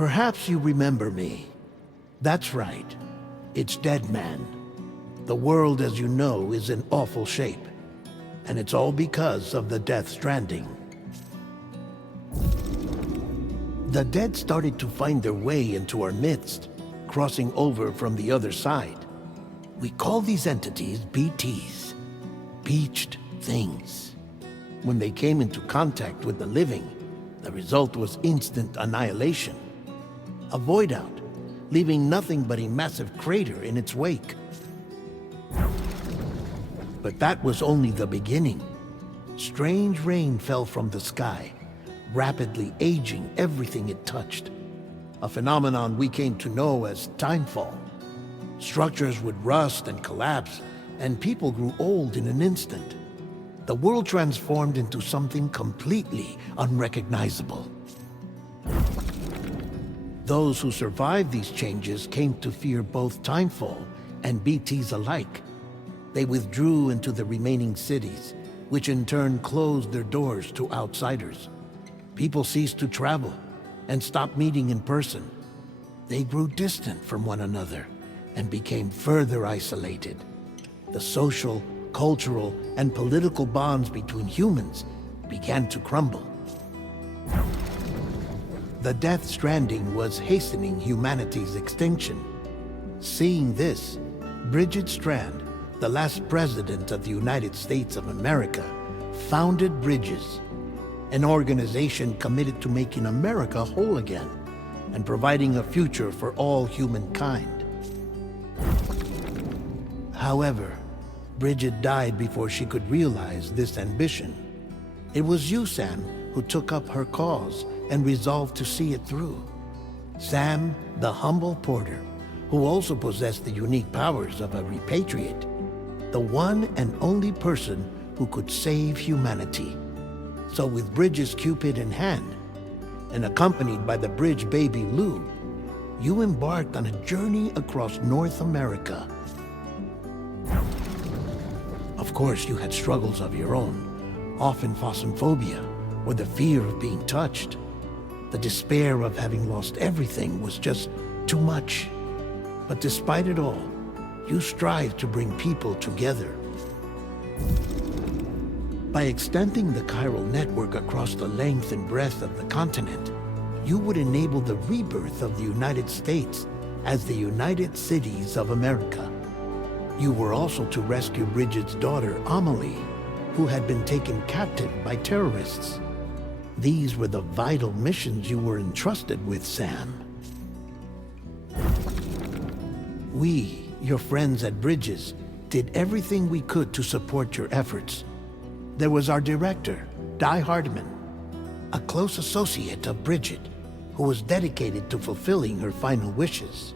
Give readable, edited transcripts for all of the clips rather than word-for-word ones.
Perhaps you remember me. That's right. It's Deadman. The world, as you know, is in awful shape. And it's all because of the Death Stranding. The dead started to find their way into our midst, crossing over from the other side. We call these entities BTs, Beached Things. When they came into contact with the living, the result was instant annihilation. A void out, leaving nothing but a massive crater in its wake. But that was only the beginning. Strange rain fell from the sky, rapidly aging everything it touched. A phenomenon we came to know as timefall. Structures would rust and collapse, and people grew old in an instant. The world transformed into something completely unrecognizable. Those who survived these changes came to fear both timefall and BTs alike. They withdrew into the remaining cities, which in turn closed their doors to outsiders. People ceased to travel and stopped meeting in person. They grew distant from one another and became further isolated. The social, cultural, and political bonds between humans began to crumble. The Death Stranding was hastening humanity's extinction. Seeing this, Bridget Strand, the last president of the United States of America, founded Bridges, an organization committed to making America whole again and providing a future for all humankind. However, Bridget died before she could realize this ambition. It was you, Sam, who took up her cause and resolved to see it through. Sam, the humble porter, who also possessed the unique powers of a repatriate, the one and only person who could save humanity. So with Bridges' Cupid in hand, and accompanied by the bridge baby Lou, you embarked on a journey across North America. Of course, you had struggles of your own, often phasmophobia, or the fear of being touched. The despair of having lost everything was just too much. But despite it all, you strive to bring people together. By extending the chiral network across the length and breadth of the continent, you would enable the rebirth of the United States as the United Cities of America. You were also to rescue Bridget's daughter, Amelie, who had been taken captive by terrorists. These were the vital missions you were entrusted with, Sam. We, your friends at Bridges, did everything we could to support your efforts. There was our director, Di Hardman, a close associate of Bridget, who was dedicated to fulfilling her final wishes.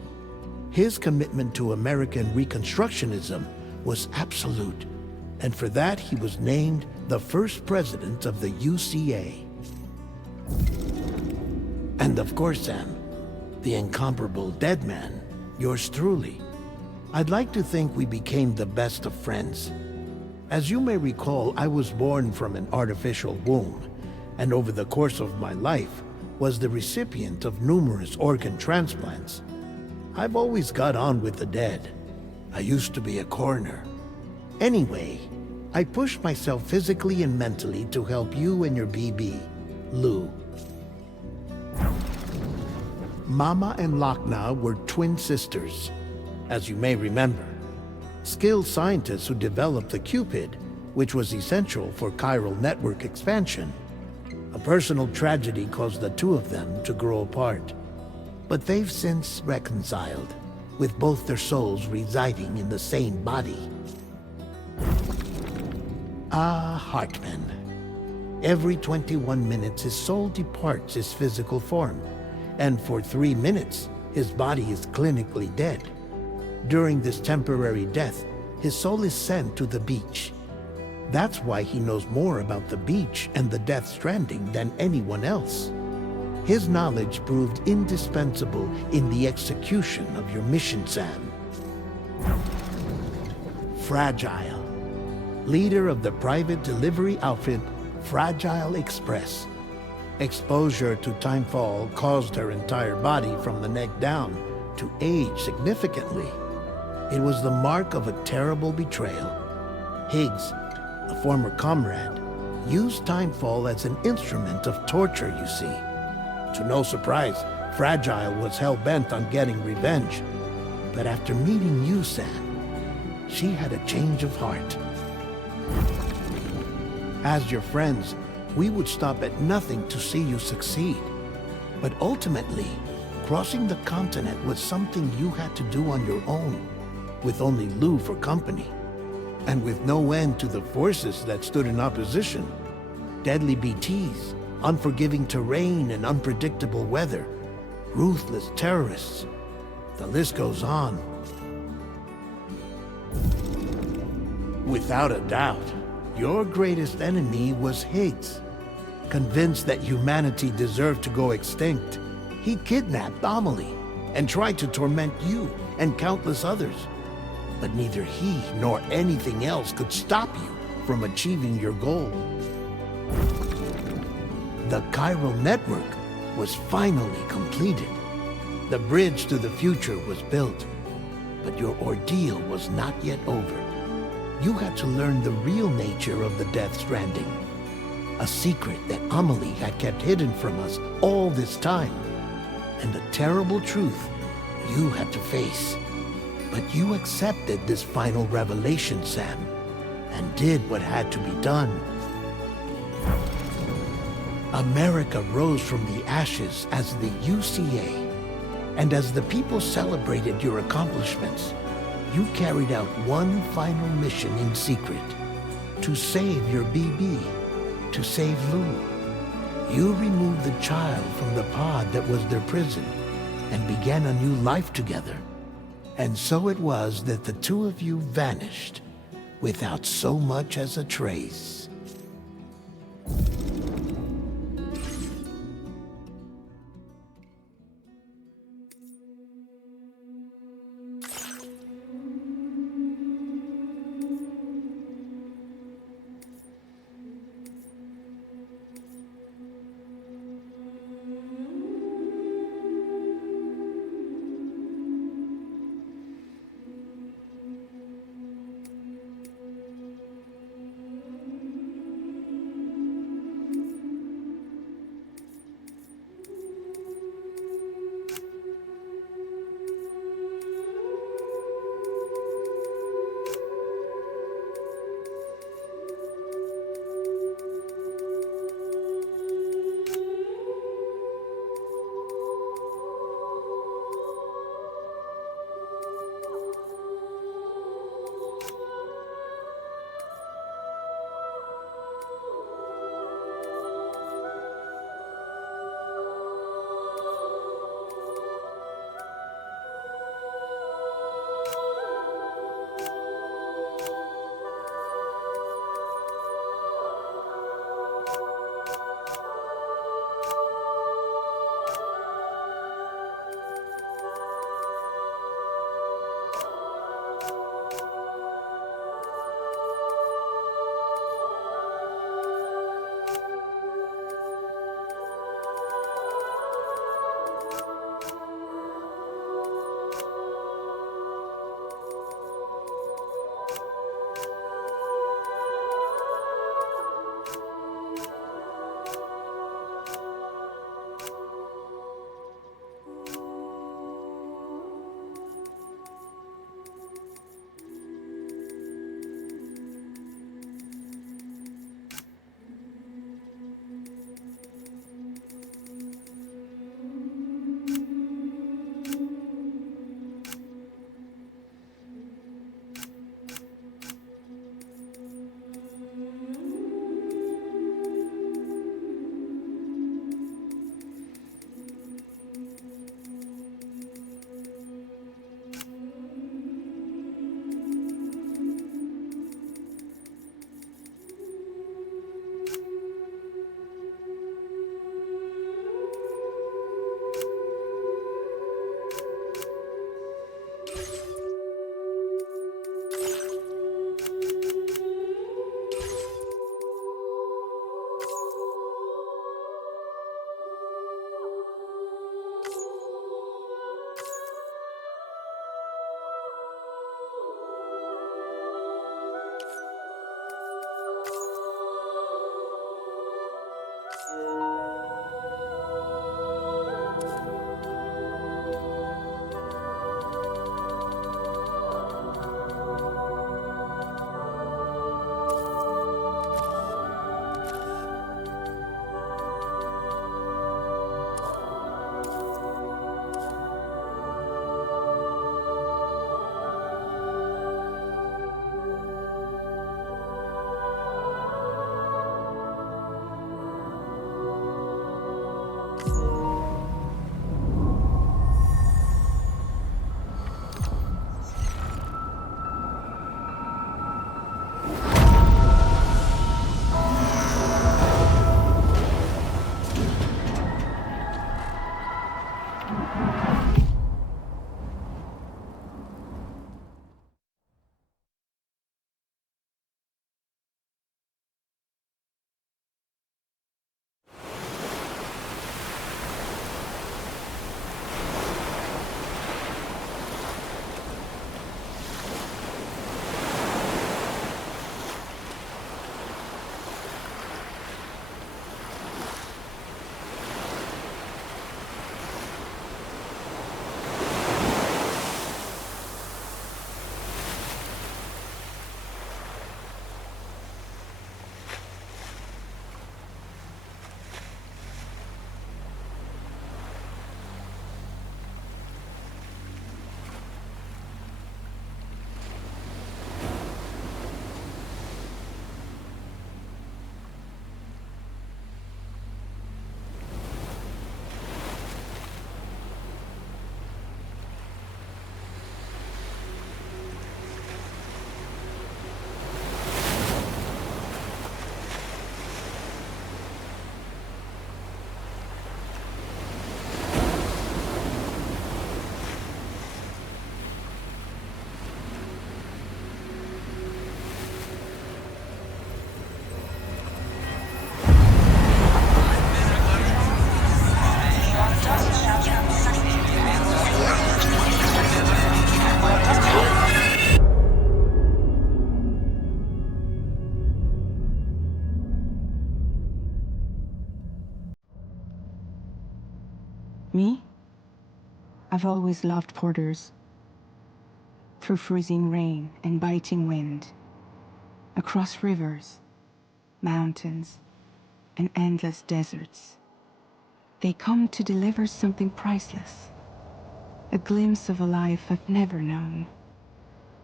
His commitment to American Reconstructionism was absolute, and for that he was named the first president of the UCA. And of course, Sam, the incomparable Deadman, yours truly. I'd like to think we became the best of friends. As you may recall, I was born from an artificial womb, and over the course of my life was the recipient of numerous organ transplants. I've always got on with the dead. I used to be a coroner. Anyway, I pushed myself physically and mentally to help you and your BB, Lou. Mama and Lakna were twin sisters, as you may remember. Skilled scientists who developed the Cupid, which was essential for chiral network expansion. A personal tragedy caused the two of them to grow apart. But they've since reconciled, with both their souls residing in the same body. Ah, Hartman. Every 21 minutes his soul departs his physical form, and for 3 minutes his body is clinically dead. During this temporary death, his soul is sent to the beach. That's why he knows more about the beach and the Death Stranding than anyone else. His knowledge proved indispensable in the execution of your mission, Sam. Fragile, leader of the private delivery outfit Fragile Express. Exposure to timefall caused her entire body from the neck down to age significantly. It was the mark of a terrible betrayal. Higgs, a former comrade, used timefall as an instrument of torture, you see. To no surprise, Fragile was hell-bent on getting revenge. But after meeting you, Sam, she had a change of heart. As your friends, we would stop at nothing to see you succeed. But ultimately, crossing the continent was something you had to do on your own, with only Lou for company, and with no end to the forces that stood in opposition. Deadly BTs, unforgiving terrain and unpredictable weather, ruthless terrorists. The list goes on. Without a doubt, your greatest enemy was Higgs. Convinced that humanity deserved to go extinct, he kidnapped Amelie and tried to torment you and countless others. But neither he nor anything else could stop you from achieving your goal. The chiral network was finally completed. The bridge to the future was built, but your ordeal was not yet over. You had to learn the real nature of the Death Stranding, a secret that Amelie had kept hidden from us all this time, and a terrible truth you had to face. But you accepted this final revelation, Sam, and did what had to be done. America rose from the ashes as the UCA, and as the people celebrated your accomplishments, you carried out one final mission in secret, to save your BB, to save Lou. You removed the child from the pod that was their prison, and began a new life together. And so it was that the two of you vanished, without so much as a trace. Me? I've always loved porters. Through freezing rain and biting wind, across rivers, mountains, and endless deserts, they come to deliver something priceless, a glimpse of a life I've never known.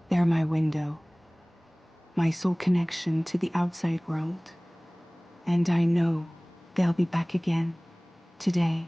They're my window, my sole connection to the outside world. And I know they'll be back again today.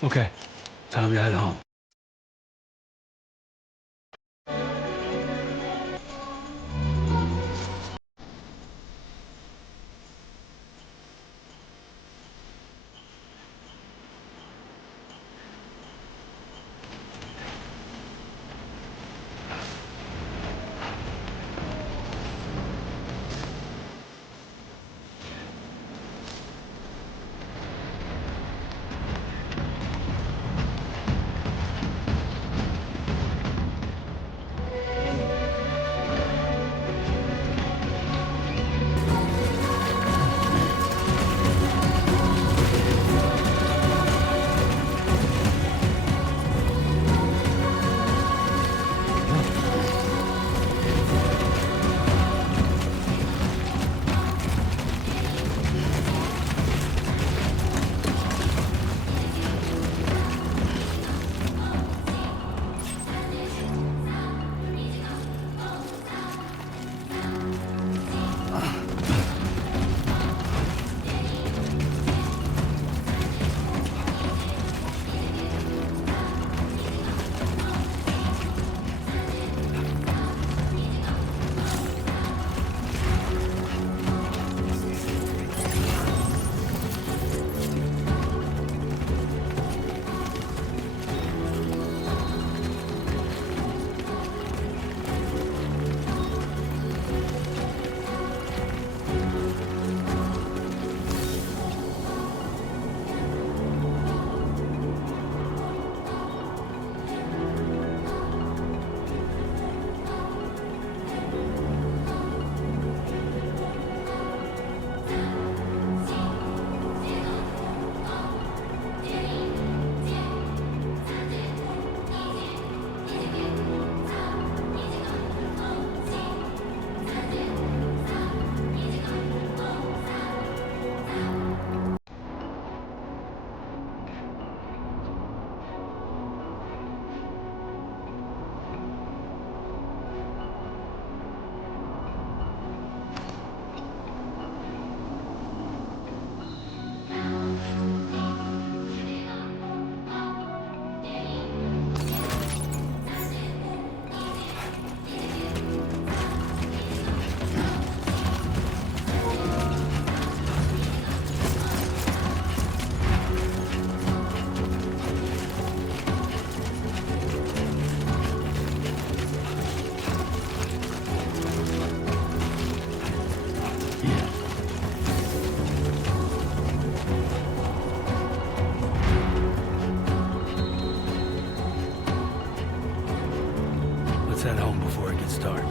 Okay, time to head home. Let's head home before it gets dark.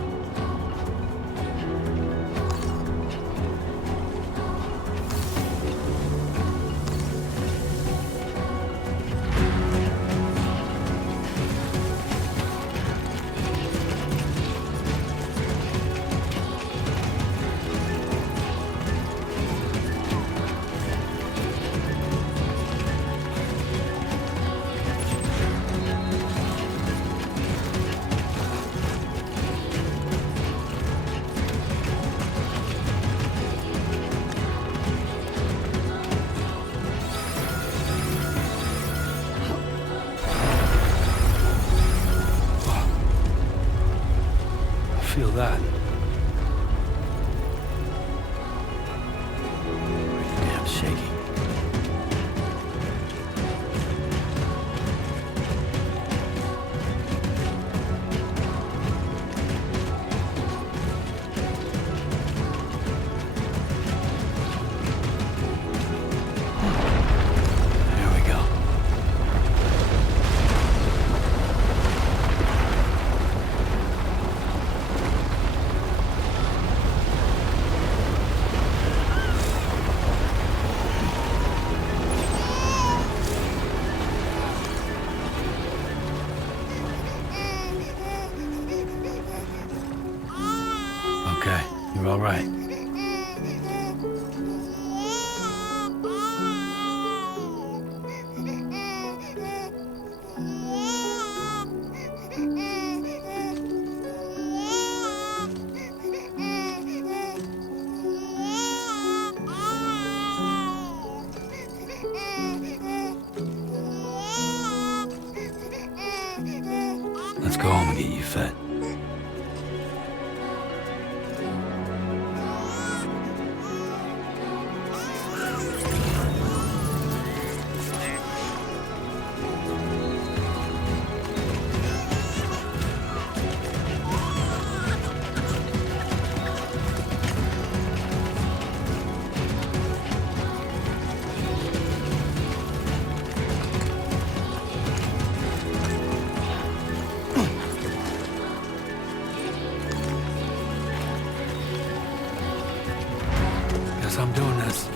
Feel that. Pretty damn shaky. Here we go. Okay, you're all right. Let's go home and get you fed. Guess I'm doing this.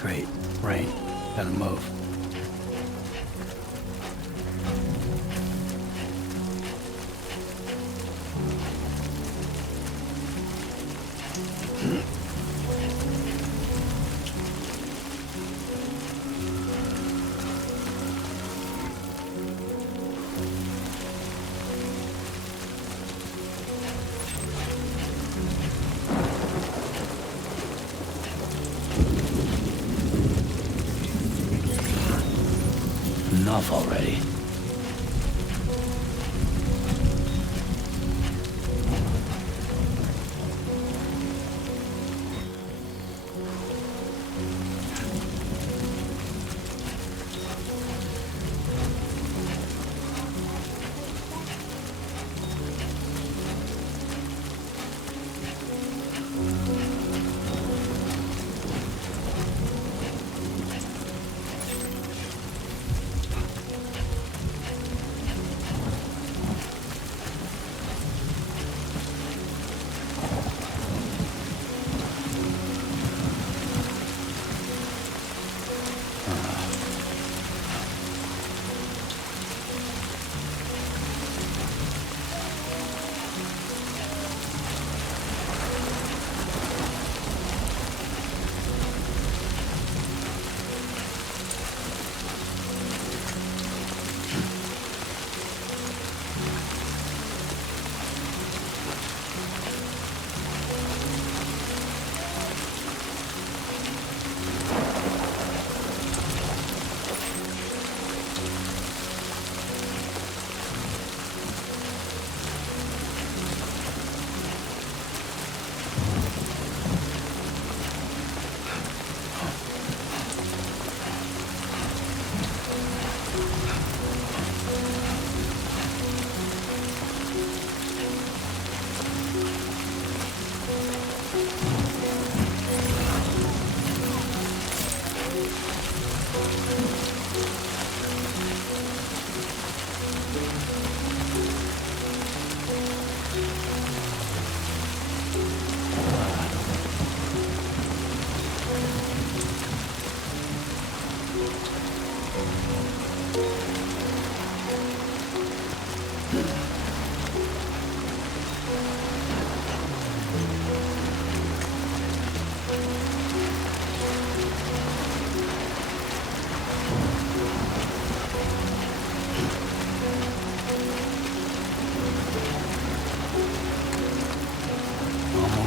Great. Rain. Gotta move. Enough already.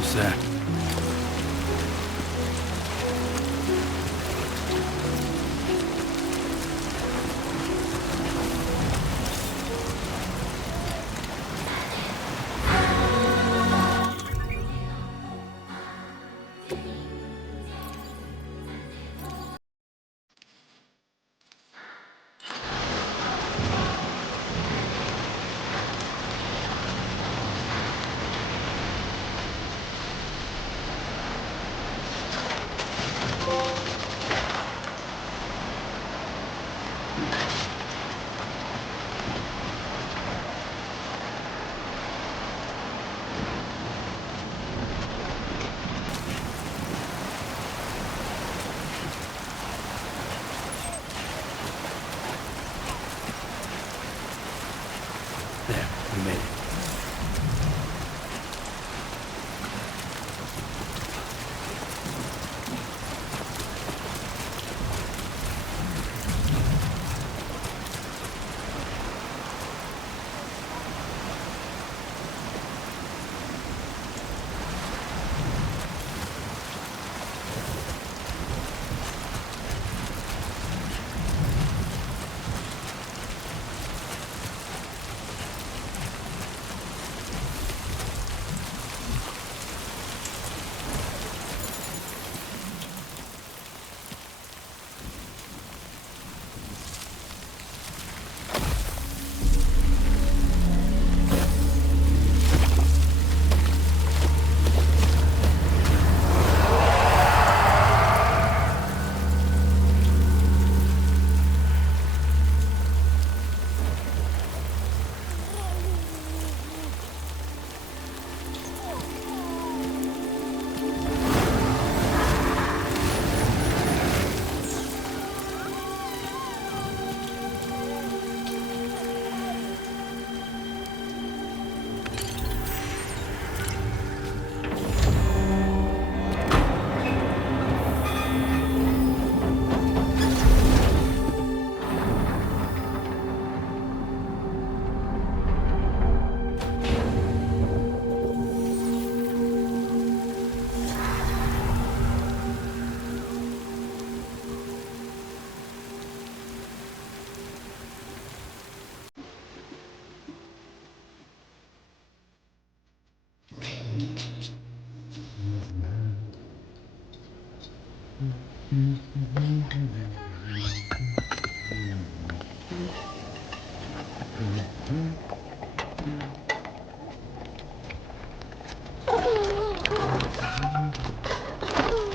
What's that? There, we made it.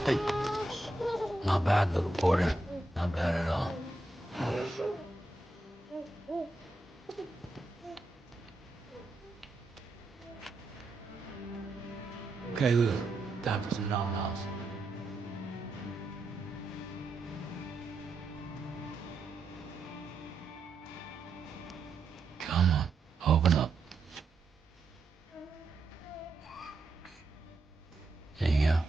Hey. Not bad, little porter. Not bad at all. Okay, Luke. Time for some nom-noms. Come on, open up. There you go.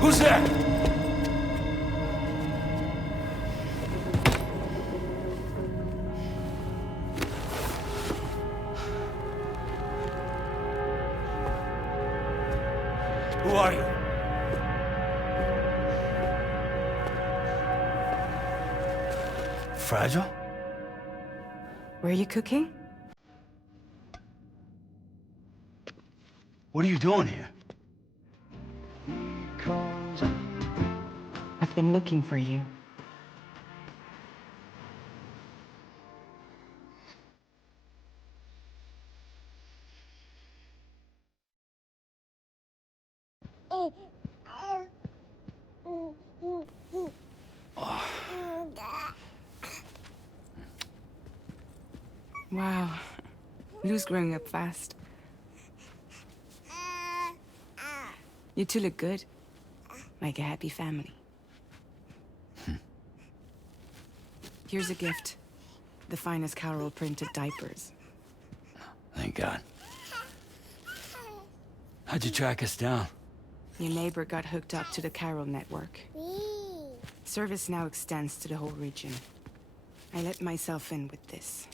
Who's there? Who are you? Fragile? Were you cooking? What are you doing here? I've been looking for you. Wow. Lou's growing up fast. You two look good. Like a happy family. Here's a gift. The finest Carol printed diapers. Thank God. How'd you track us down? Your neighbor got hooked up to the Carol network. Service now extends to the whole region. I let myself in with this.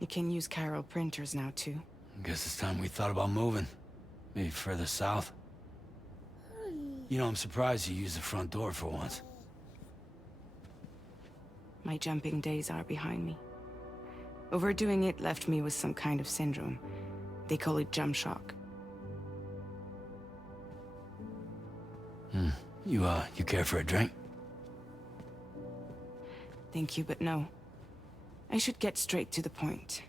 You can use Carol printers now, too. Guess it's time we thought about moving. Maybe further south. You know, I'm surprised you used the front door for once. My jumping days are behind me. Overdoing it left me with some kind of syndrome. They call it jump shock. You care for a drink? Thank you, but no. I should get straight to the point.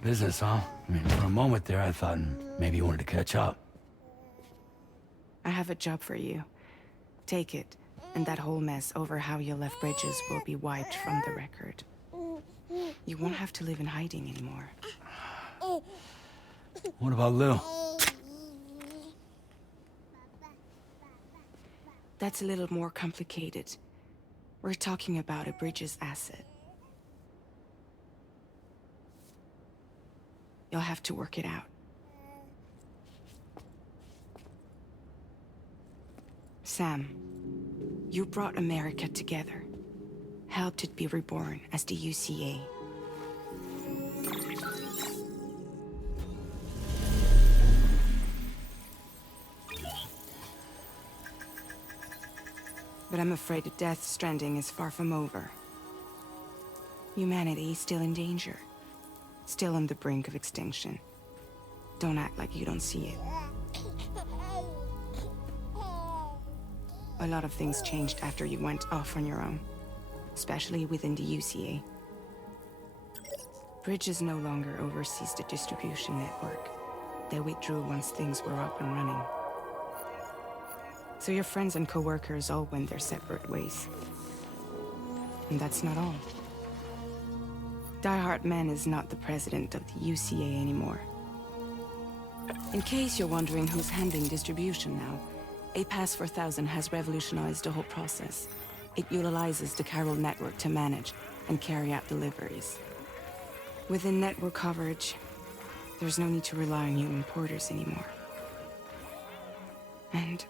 Business, huh? I mean, for a moment there, I thought maybe you wanted to catch up. I have a job for you. Take it, and that whole mess over how you left Bridges will be wiped from the record. You won't have to live in hiding anymore. What about Lou? That's a little more complicated. We're talking about a Bridges asset. You'll have to work it out. Sam, you brought America together. Helped it be reborn as the UCA. But I'm afraid that Death Stranding is far from over. Humanity is still in danger. Still on the brink of extinction. Don't act like you don't see it. A lot of things changed after you went off on your own. Especially within the UCA. Bridges no longer oversees the distribution network. They withdrew once things were up and running. So your friends and co-workers all went their separate ways. And that's not all. Die Hard Man is not the president of the UCA anymore. In case you're wondering who's handling distribution now, A Pass 4000 has revolutionized the whole process. It utilizes the Carol network to manage and carry out deliveries. Within network coverage, there's no need to rely on human porters anymore. And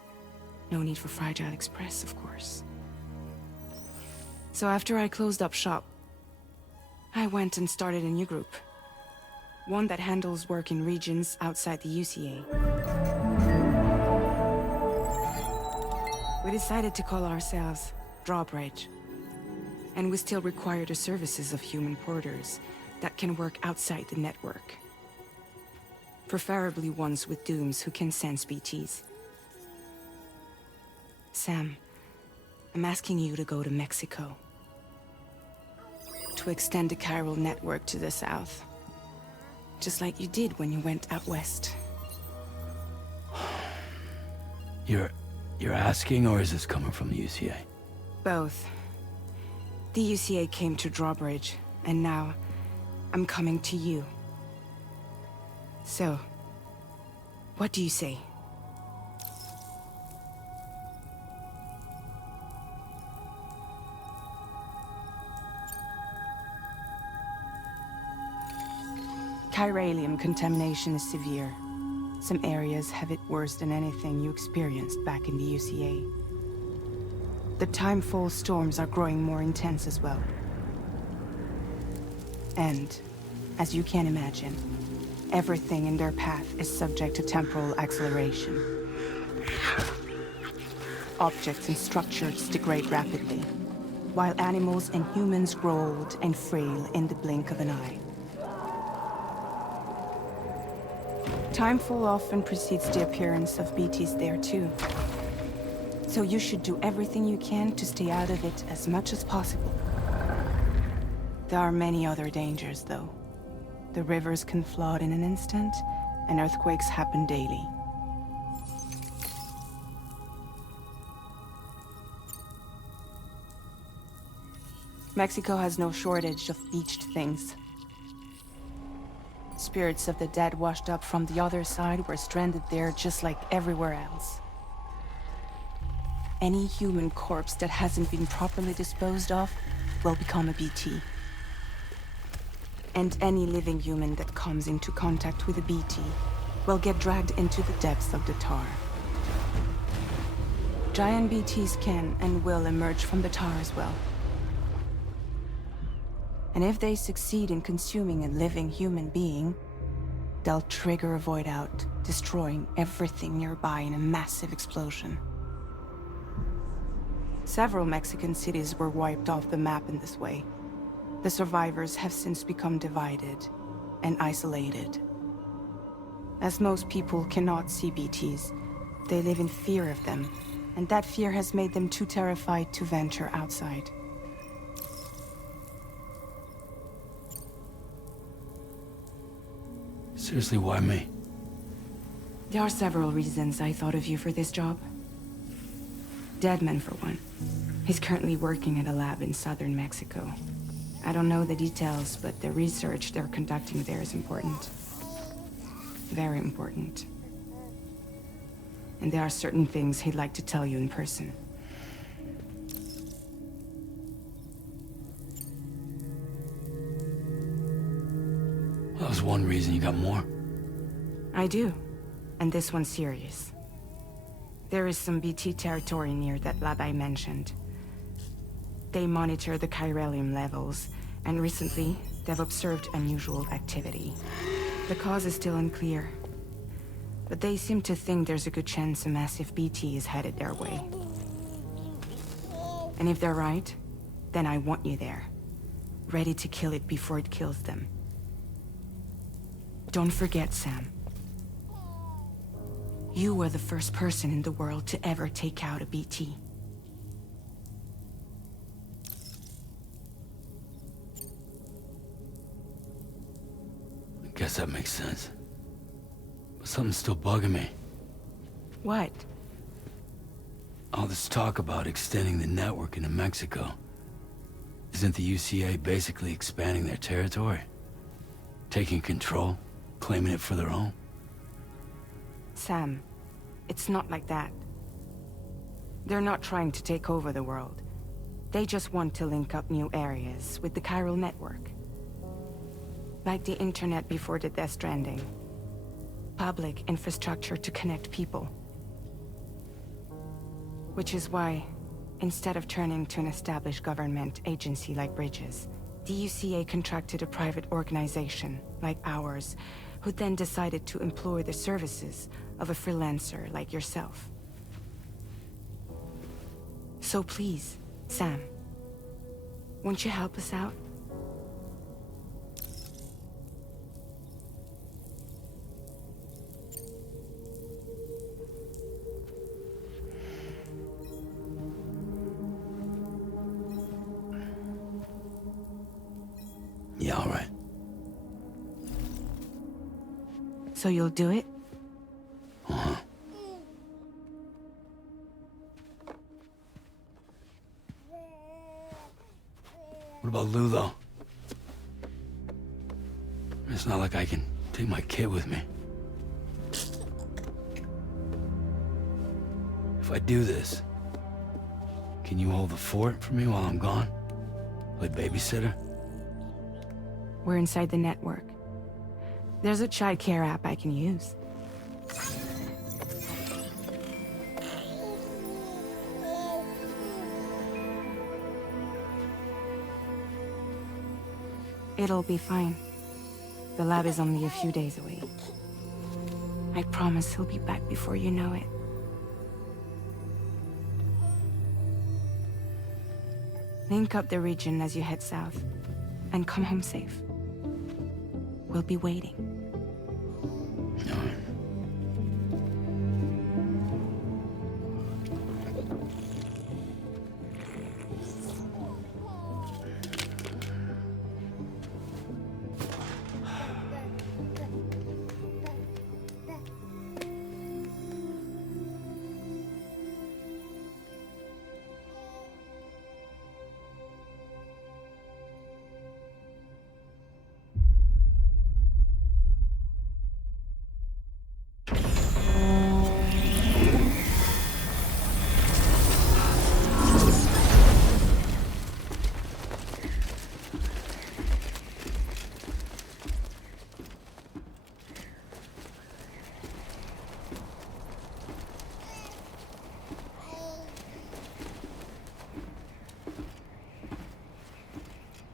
no need for Fragile Express, of course. So after I closed up shop, I went and started a new group. One that handles work in regions outside the UCA. We decided to call ourselves Drawbridge. And we still require the services of human porters that can work outside the network. Preferably ones with dooms who can sense BTs. Sam, I'm asking you to go to Mexico. To extend the Carol network to the south. Just like you did when you went out west. You're asking, or is this coming from the UCA? Both. The UCA came to Drawbridge, and now I'm coming to you. So, what do you say? Chiralium contamination is severe. Some areas have it worse than anything you experienced back in the UCA. The timefall storms are growing more intense as well. And, as you can imagine, everything in their path is subject to temporal acceleration. Objects and structures degrade rapidly, while animals and humans grow old and frail in the blink of an eye. Timefall often precedes the appearance of BTs there too. So you should do everything you can to stay out of it as much as possible. There are many other dangers, though. The rivers can flood in an instant, and earthquakes happen daily. Mexico has no shortage of beached things. Spirits of the dead washed up from the other side were stranded there just like everywhere else. Any human corpse that hasn't been properly disposed of will become a BT. And any living human that comes into contact with a BT will get dragged into the depths of the tar. Giant BTs can and will emerge from the tar as well. And if they succeed in consuming a living human being, they'll trigger a void out, destroying everything nearby in a massive explosion. Several Mexican cities were wiped off the map in this way. The survivors have since become divided and isolated. As most people cannot see BTs, they live in fear of them, and that fear has made them too terrified to venture outside. Seriously, why me? There are several reasons I thought of you for this job. Deadman, for one. He's currently working at a lab in southern Mexico. I don't know the details, but the research they're conducting there is important. Very important. And there are certain things he'd like to tell you in person. That was one reason. You got more? I do. And this one's serious. There is some BT territory near that lab I mentioned. They monitor the chiralium levels, and recently, they've observed unusual activity. The cause is still unclear, but they seem to think there's a good chance a massive BT is headed their way. And if they're right, then I want you there, ready to kill it before it kills them. Don't forget, Sam. You were the first person in the world to ever take out a BT. I guess that makes sense. But something's still bugging me. What? All this talk about extending the network into Mexico. Isn't the UCA basically expanding their territory? Taking control, claiming it for their own? Sam, it's not like that. They're not trying to take over the world. They just want to link up new areas with the chiral network. Like the internet before the Death Stranding. Public infrastructure to connect people. Which is why, instead of turning to an established government agency like Bridges, the UCA contracted a private organization, like ours, who then decided to employ the services of a freelancer like yourself. So please, Sam, won't you help us out? Yeah, all right. So you'll do it? Uh-huh. What about Lou, though? It's not like I can take my kid with me. If I do this, can you hold the fort for me while I'm gone? Play babysitter? We're inside the network. There's a child care app I can use. It'll be fine. The lab is only a few days away. I promise he'll be back before you know it. Link up the region as you head south, and come home safe. We'll be waiting.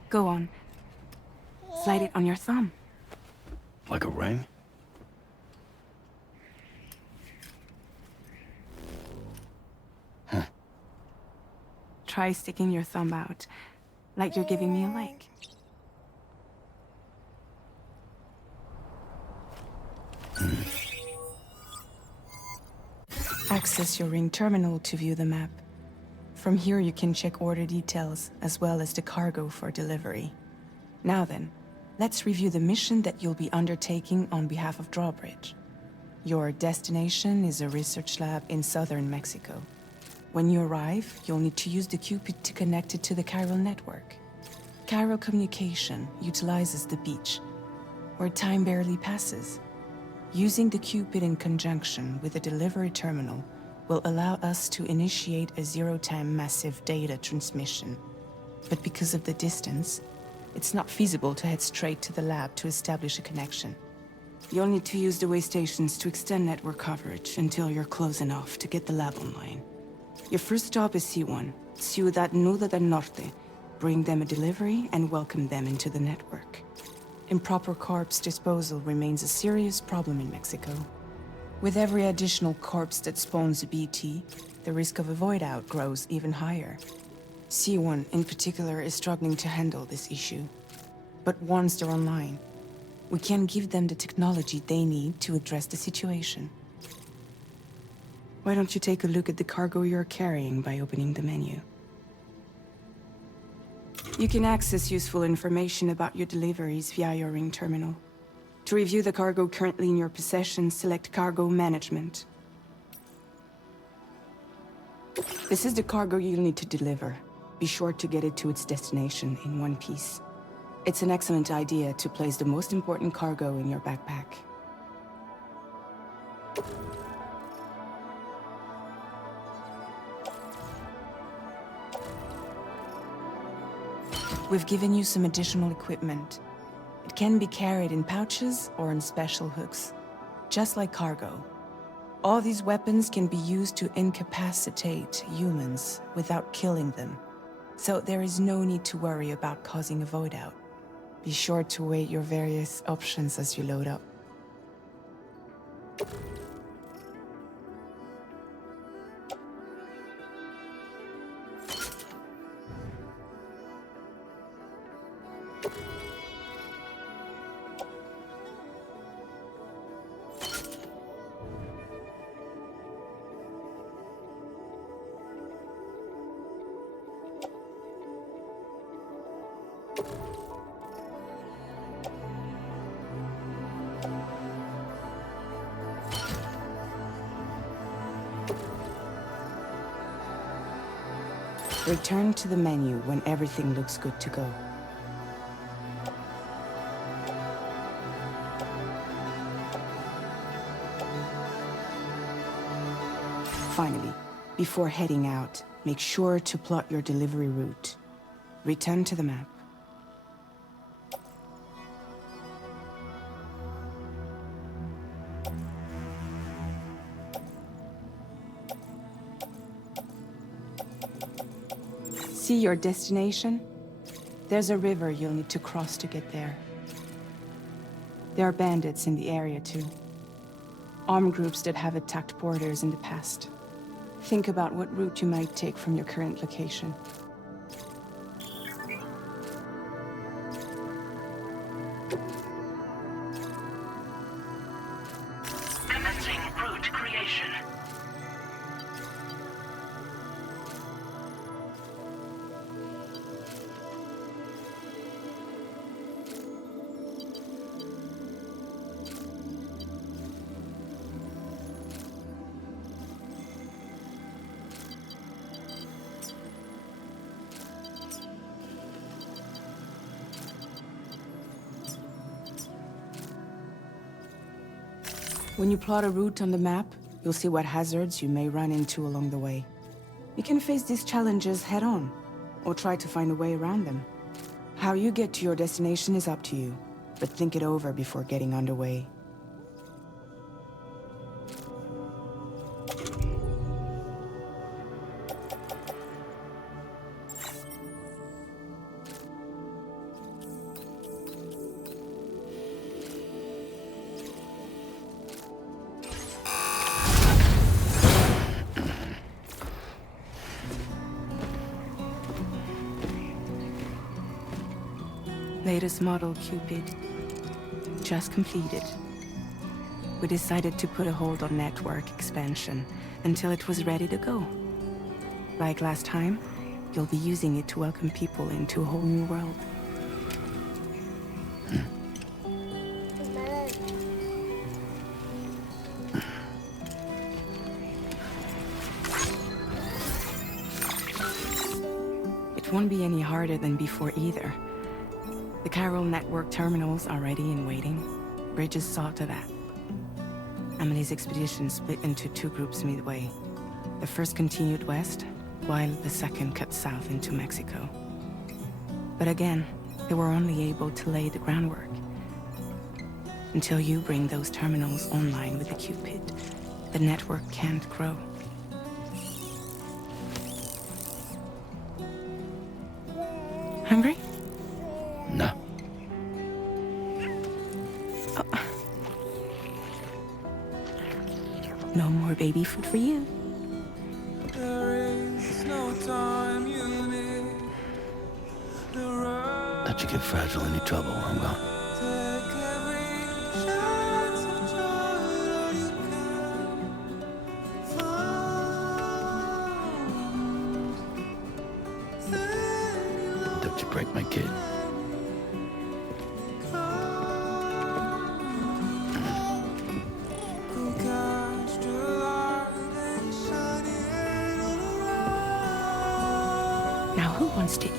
Go on. Slide it on your thumb. Like a ring? Huh. Try sticking your thumb out, like you're giving me a like. Access your ring terminal to view the map. From here you can check order details, as well as the cargo for delivery. Now then, let's review the mission that you'll be undertaking on behalf of Drawbridge. Your destination is a research lab in southern Mexico. When you arrive, you'll need to use the Cupid to connect it to the chiral network. Chiral communication utilizes the beach, where time barely passes. Using the Cupid in conjunction with the delivery terminal will allow us to initiate a zero-time massive data transmission. But because of the distance, it's not feasible to head straight to the lab to establish a connection. You'll need to use the way stations to extend network coverage until you're close enough to get the lab online. Your first stop is C1, Ciudad Nuda del Norte. Bring them a delivery and welcome them into the network. Improper corpse disposal remains a serious problem in Mexico. With every additional corpse that spawns a BT, the risk of a void out grows even higher. C1 in particular is struggling to handle this issue. But once they're online, we can give them the technology they need to address the situation. Why don't you take a look at the cargo you're carrying by opening the menu? You can access useful information about your deliveries via your ring terminal. To review the cargo currently in your possession, select Cargo Management. This is the cargo you'll need to deliver. Be sure to get it to its destination in one piece. It's an excellent idea to place the most important cargo in your backpack. We've given you some additional equipment. It can be carried in pouches or in special hooks, just like cargo. All these weapons can be used to incapacitate humans without killing them, so there is no need to worry about causing a void out. Be sure to weigh your various options as you load up. Return to the menu when everything looks good to go. Finally, before heading out, make sure to plot your delivery route. Return to the map. See your destination? There's a river you'll need to cross to get there. There are bandits in the area too. Armed groups that have attacked borders in the past. Think about what route you might take from your current location. Commencing route creation. When you plot a route on the map, you'll see what hazards you may run into along the way. You can face these challenges head-on, or try to find a way around them. How you get to your destination is up to you, but think it over before getting underway. Latest model Cupid. Just completed. We decided to put a hold on network expansion until it was ready to go. Like last time, you'll be using it to welcome people into a whole new world. It won't be any harder than before either. The Carol network terminals are ready and waiting. Bridges saw to that. Emily's expedition split into two groups midway. The first continued west, while the second cut south into Mexico. But again, they were only able to lay the groundwork. Until you bring those terminals online with the Cupid, the network can't grow. Hungry? No. No more baby food for you. Let you get fragile any trouble while I'm gone. Don't you break my kid. Now who wants to eat?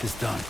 this done.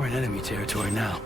We're in enemy territory now.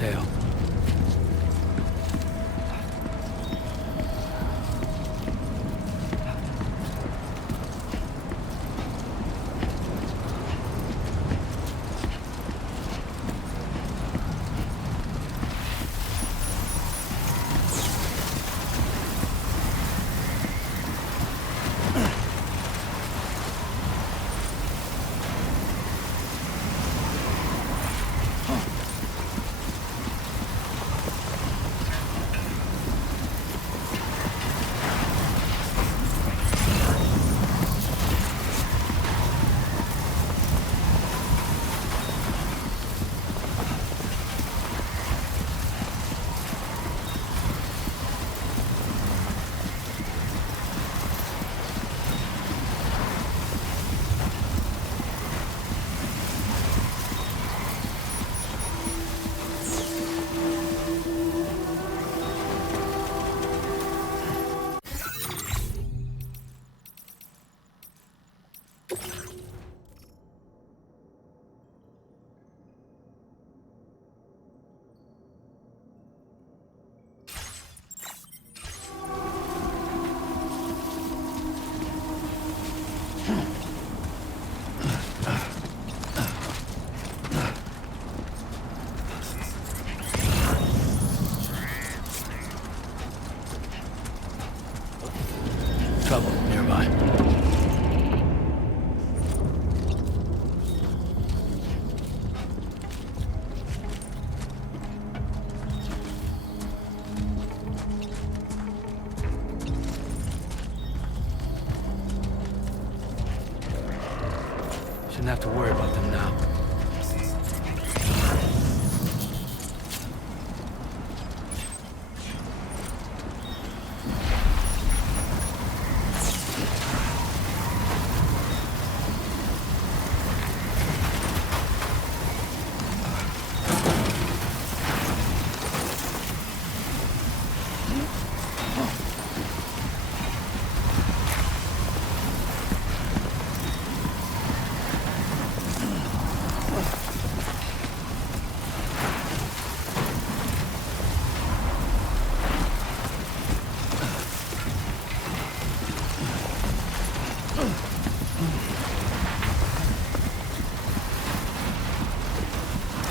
tail. Shouldn't have to worry about them now.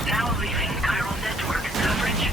Now leaving chiral network coverage.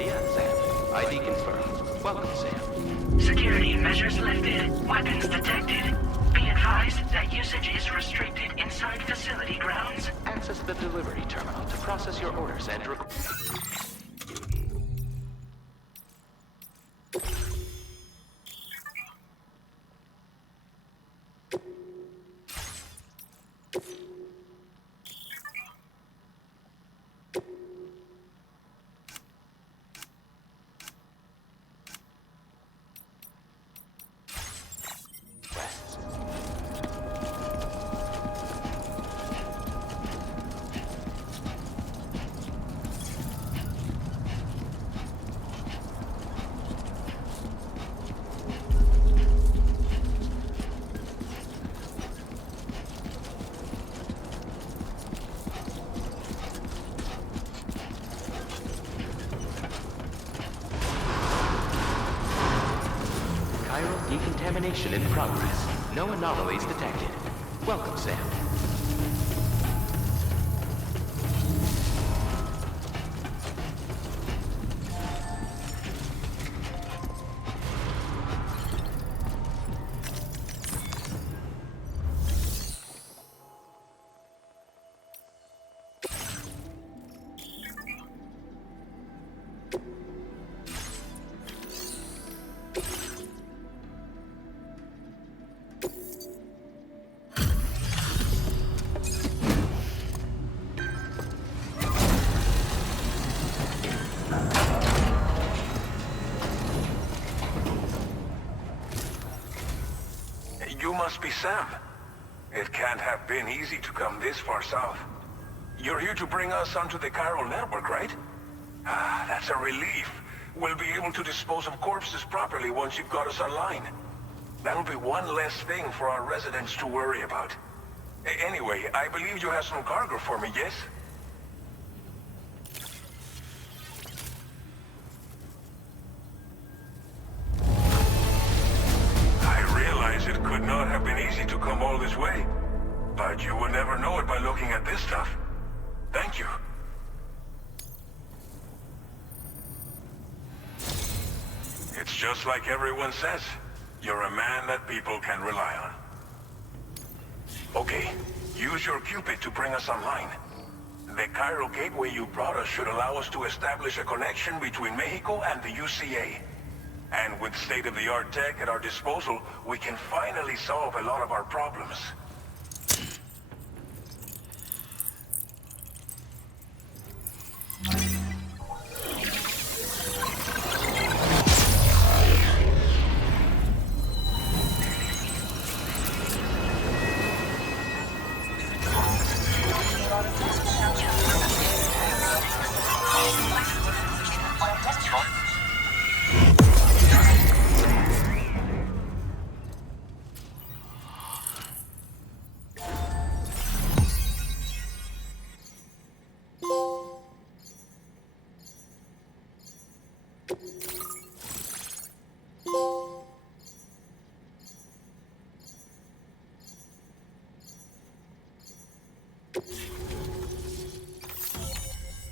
Yeah, Sam. ID confirmed. Welcome, Sam. Security measures lifted. Weapons detected. Be advised that usage is restricted inside facility grounds. Access the delivery terminal to process your orders and decontamination in progress. No anomalies detected. Welcome, Sam. You must be Sam. It can't have been easy to come this far south. You're here to bring us onto the chiral network, right? Ah, that's a relief. We'll be able to dispose of corpses properly once you've got us online. That'll be one less thing for our residents to worry about. Anyway, I believe you have some cargo for me, yes? It could not have been easy to come all this way. But you would never know it by looking at this stuff. Thank you. It's just like everyone says. You're a man that people can rely on. Okay, use your Cupid to bring us online. The chiral gateway you brought us should allow us to establish a connection between Mexico and the UCA. And with state-of-the-art tech at our disposal, we can finally solve a lot of our problems.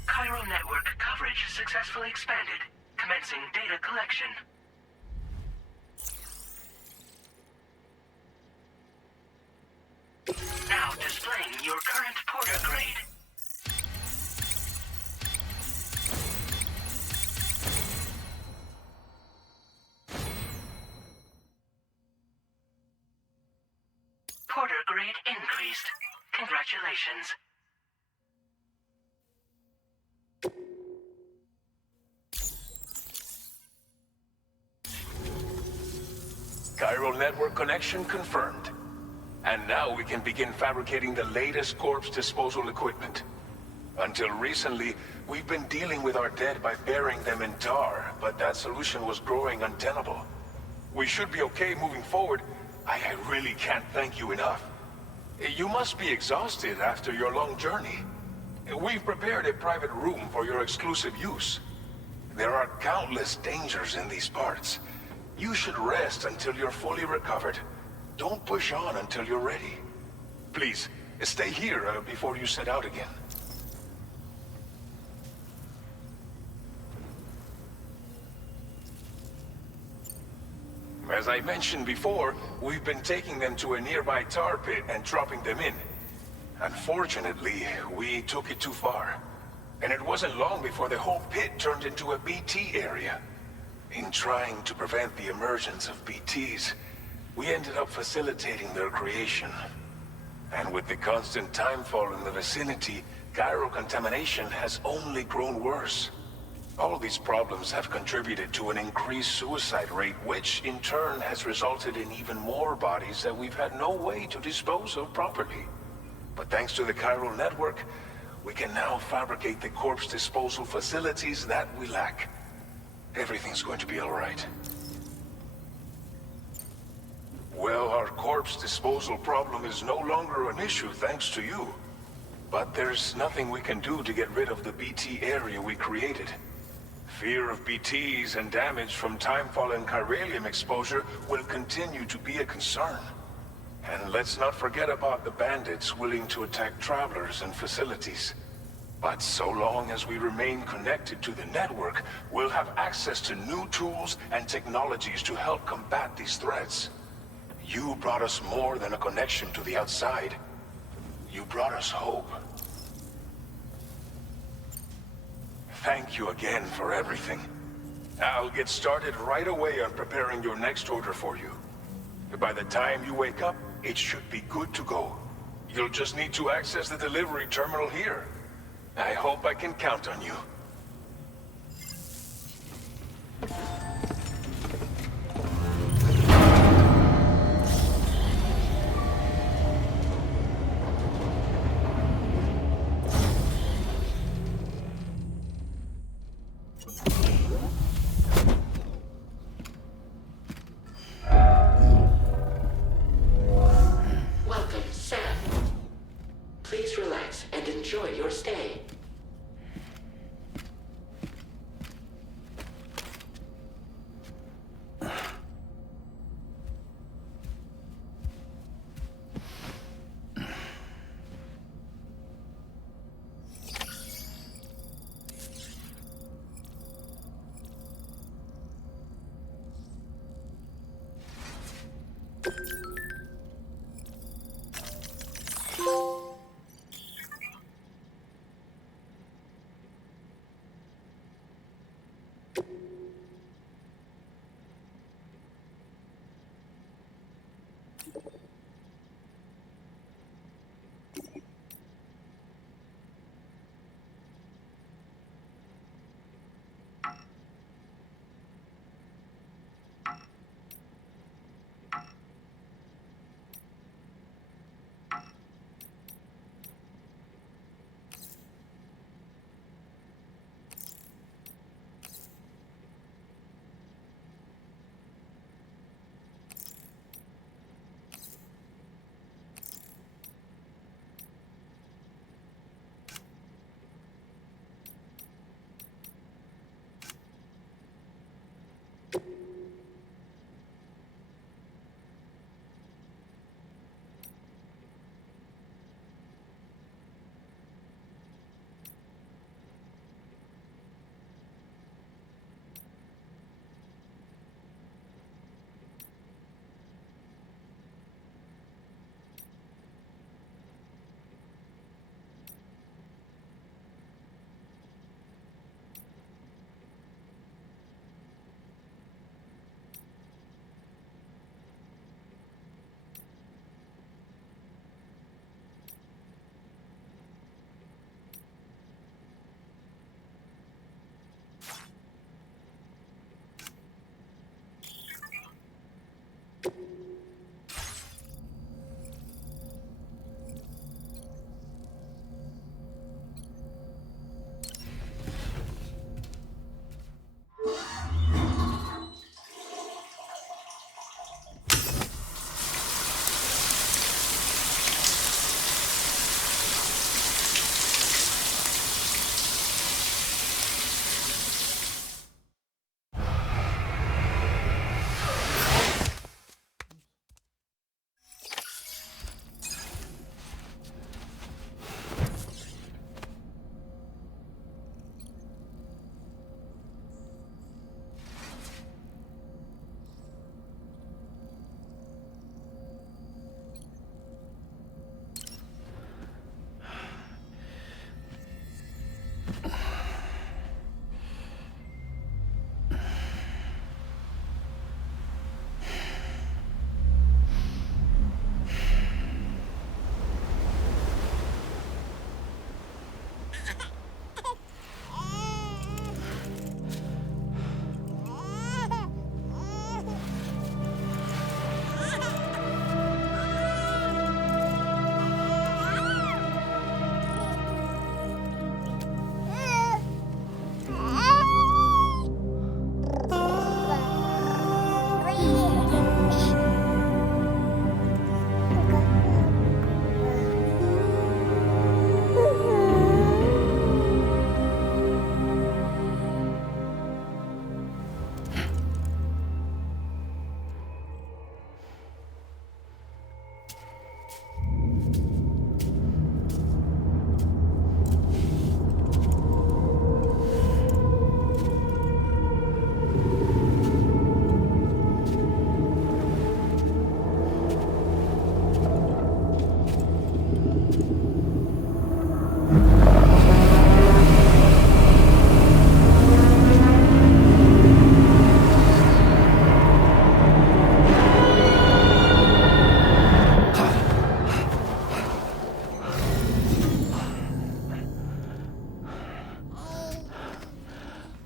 Chiral network coverage successfully expanded. Commencing data collection. Now displaying your current porter grade. Porter grade increased. Congratulations. Chiral network connection confirmed. And now we can begin fabricating the latest corpse disposal equipment. Until recently, we've been dealing with our dead by burying them in tar, but that solution was growing untenable. We should be okay moving forward. I really can't thank you enough. You must be exhausted after your long journey. We've prepared a private room for your exclusive use. There are countless dangers in these parts. You should rest until you're fully recovered. Don't push on until you're ready. Please, stay here before you set out again. As I mentioned before, we've been taking them to a nearby tar pit and dropping them in. Unfortunately, we took it too far. And it wasn't long before the whole pit turned into a BT area. In trying to prevent the emergence of BTs, we ended up facilitating their creation. And with the constant timefall in the vicinity, gyro contamination has only grown worse. All of these problems have contributed to an increased suicide rate, which in turn has resulted in even more bodies that we've had no way to dispose of properly. But thanks to the chiral network, we can now fabricate the corpse disposal facilities that we lack. Everything's going to be all right. Well, our corpse disposal problem is no longer an issue thanks to you. But there's nothing we can do to get rid of the BT area we created. Fear of BTs and damage from timefall and chiralium exposure will continue to be a concern. And let's not forget about the bandits willing to attack travelers and facilities. But so long as we remain connected to the network, we'll have access to new tools and technologies to help combat these threats. You brought us more than a connection to the outside. You brought us hope. Thank you again for everything. I'll get started right away on preparing your next order for you. By the time you wake up, it should be good to go. You'll just need to access the delivery terminal here. I hope I can count on you. Welcome, Sam. Please relax and enjoy your stay.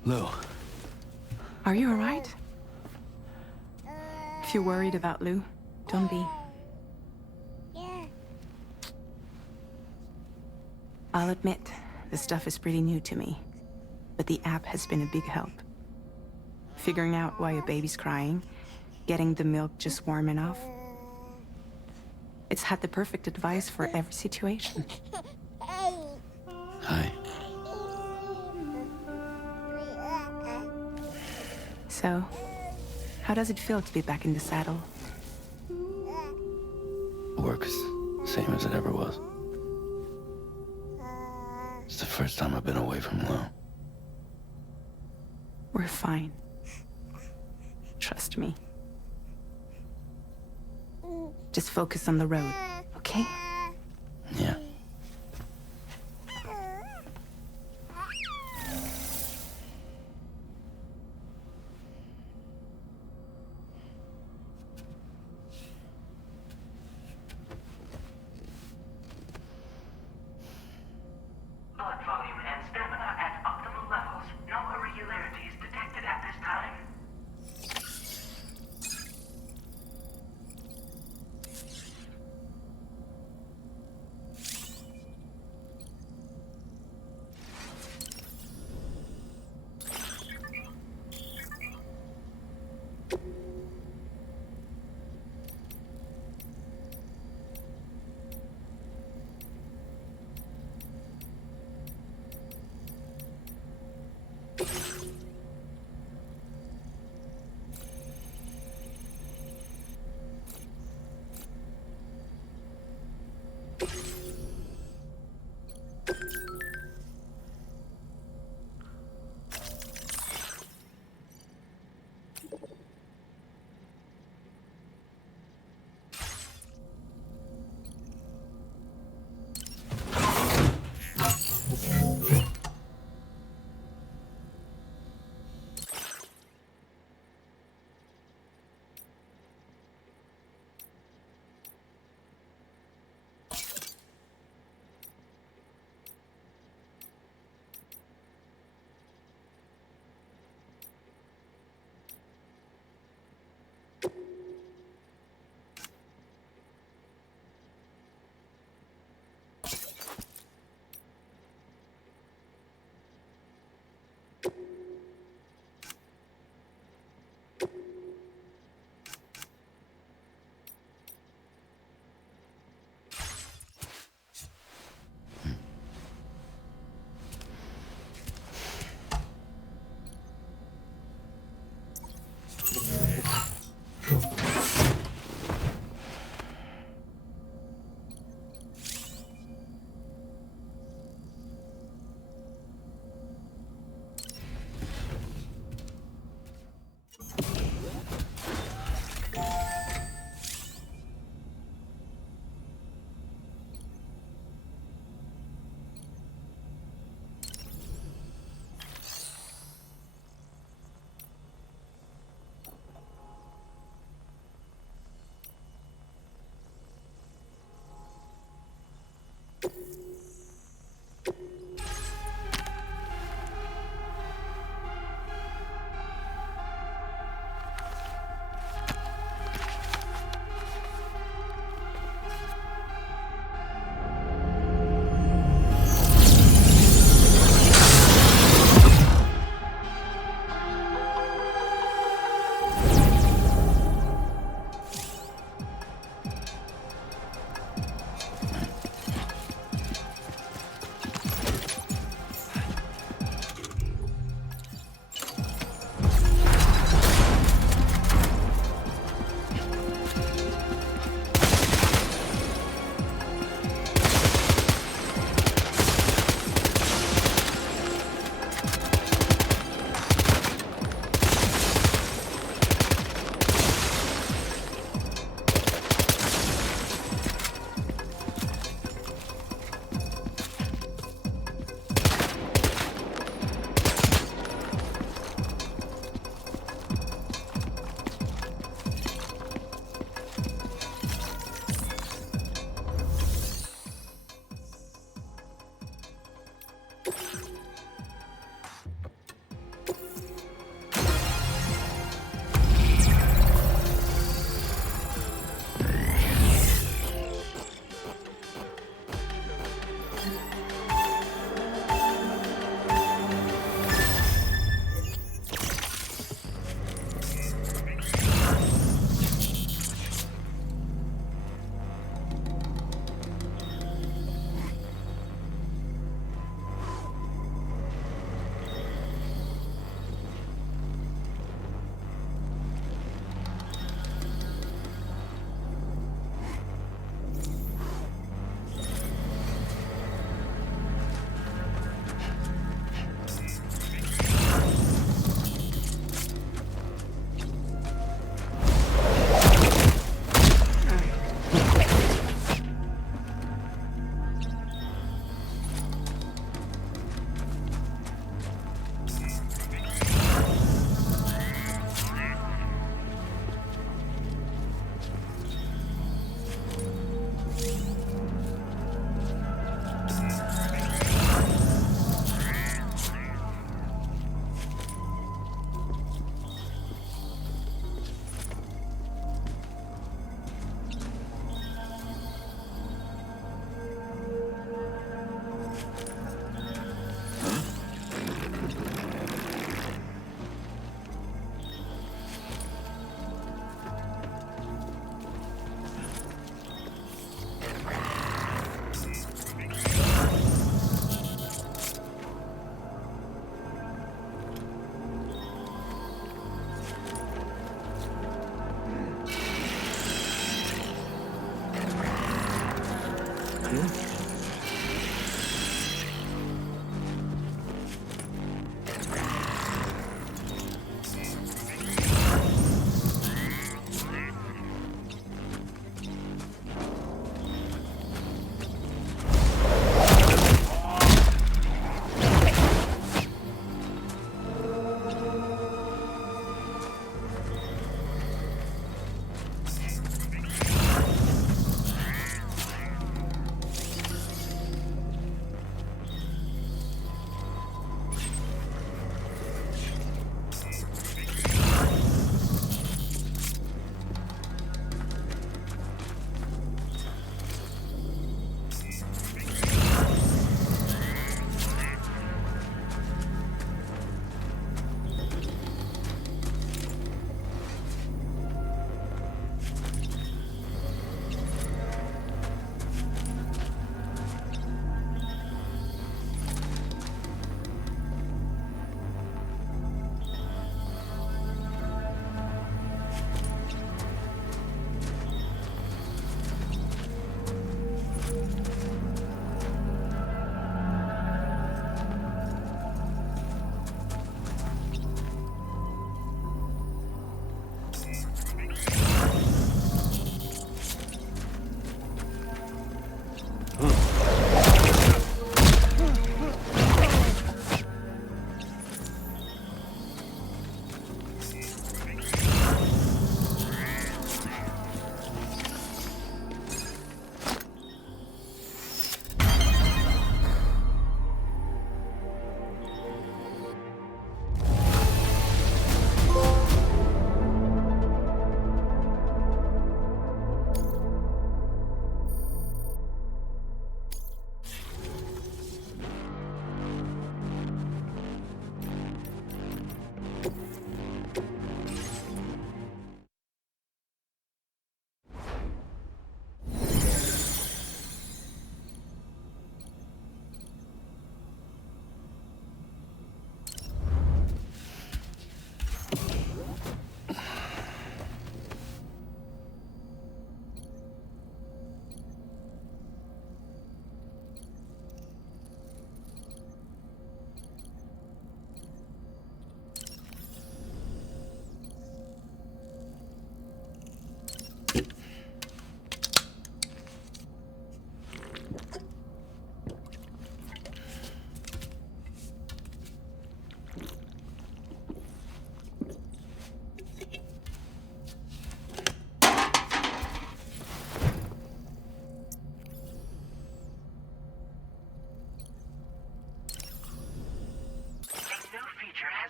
Lou. Are you alright? If you're worried about Lou, don't be. I'll admit, this stuff is pretty new to me, but the app has been a big help. Figuring out why a baby's crying, getting the milk just warm enough. It's had the perfect advice for every situation. Hi. So, how does it feel to be back in the saddle? Works same as it ever was. It's the first time I've been away from Lou. We're fine. Trust me. Just focus on the road, okay? Yeah. Blood volume and stamina at optimal levels. No irregularities detected at this time.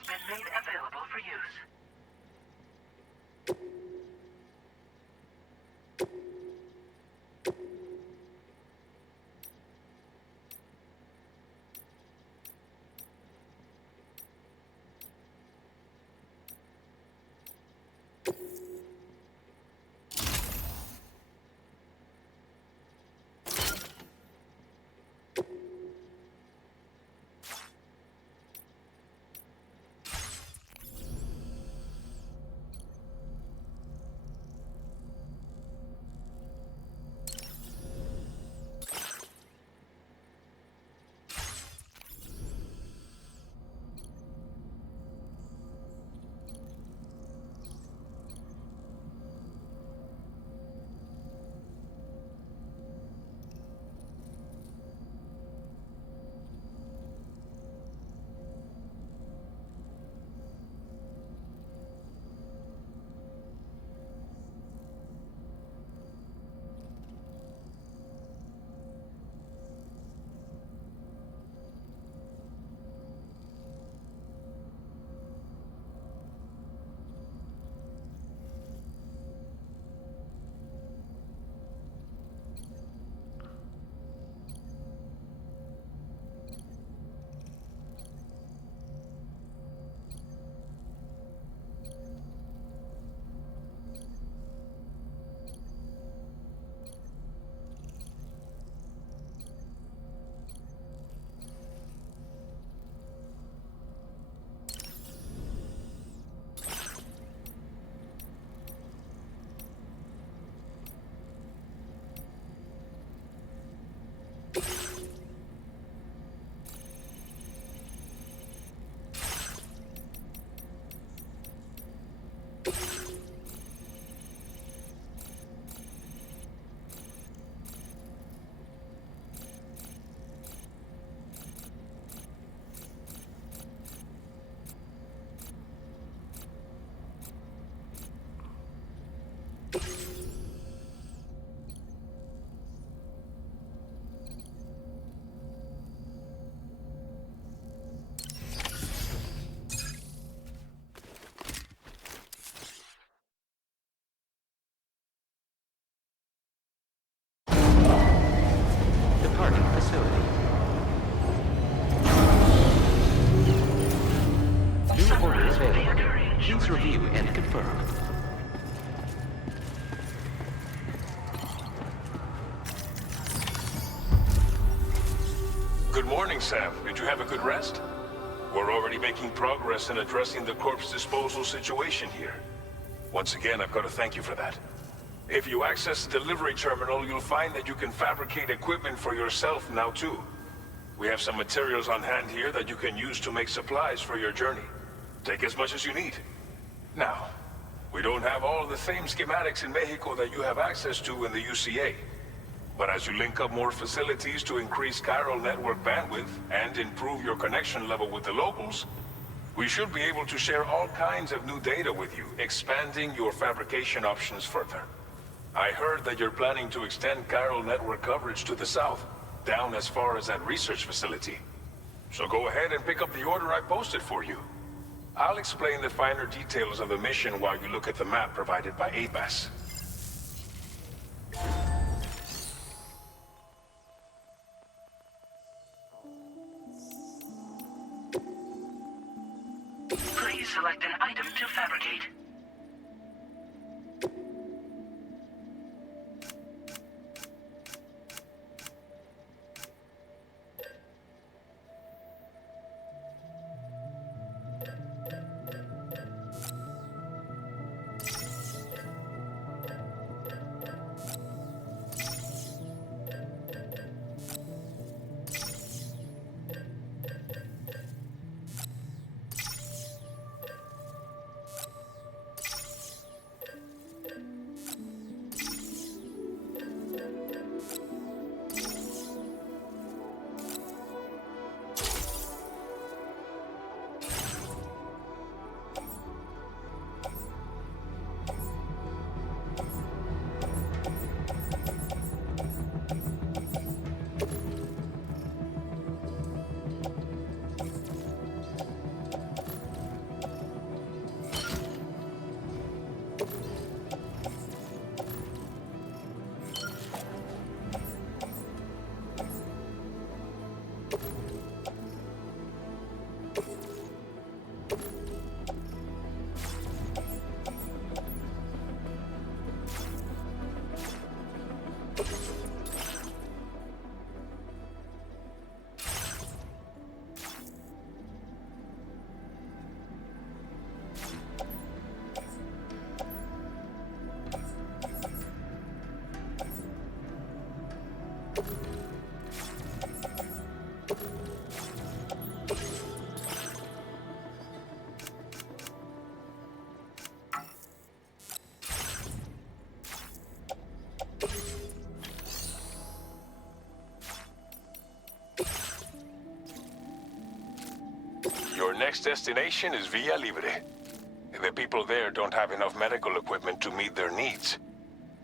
has been made available for use. Departing facility. New order available. Please review and confirm. Good morning, Sam. Did you have a good rest? We're already making progress in addressing the corpse disposal situation here. Once again, I've got to thank you for that. If you access the delivery terminal, you'll find that you can fabricate equipment for yourself now too. We have some materials on hand here that you can use to make supplies for your journey. Take as much as you need. Now, we don't have all the same schematics in Mexico that you have access to in the UCA. But as you link up more facilities to increase chiral network bandwidth and improve your connection level with the locals, we should be able to share all kinds of new data with you, expanding your fabrication options further. I heard that you're planning to extend chiral network coverage to the south, down as far as that research facility. So go ahead and pick up the order I posted for you. I'll explain the finer details of the mission while you look at the map provided by ABAS. Please select an item to fabricate. Your next destination is Villa Libre. The people there don't have enough medical equipment to meet their needs.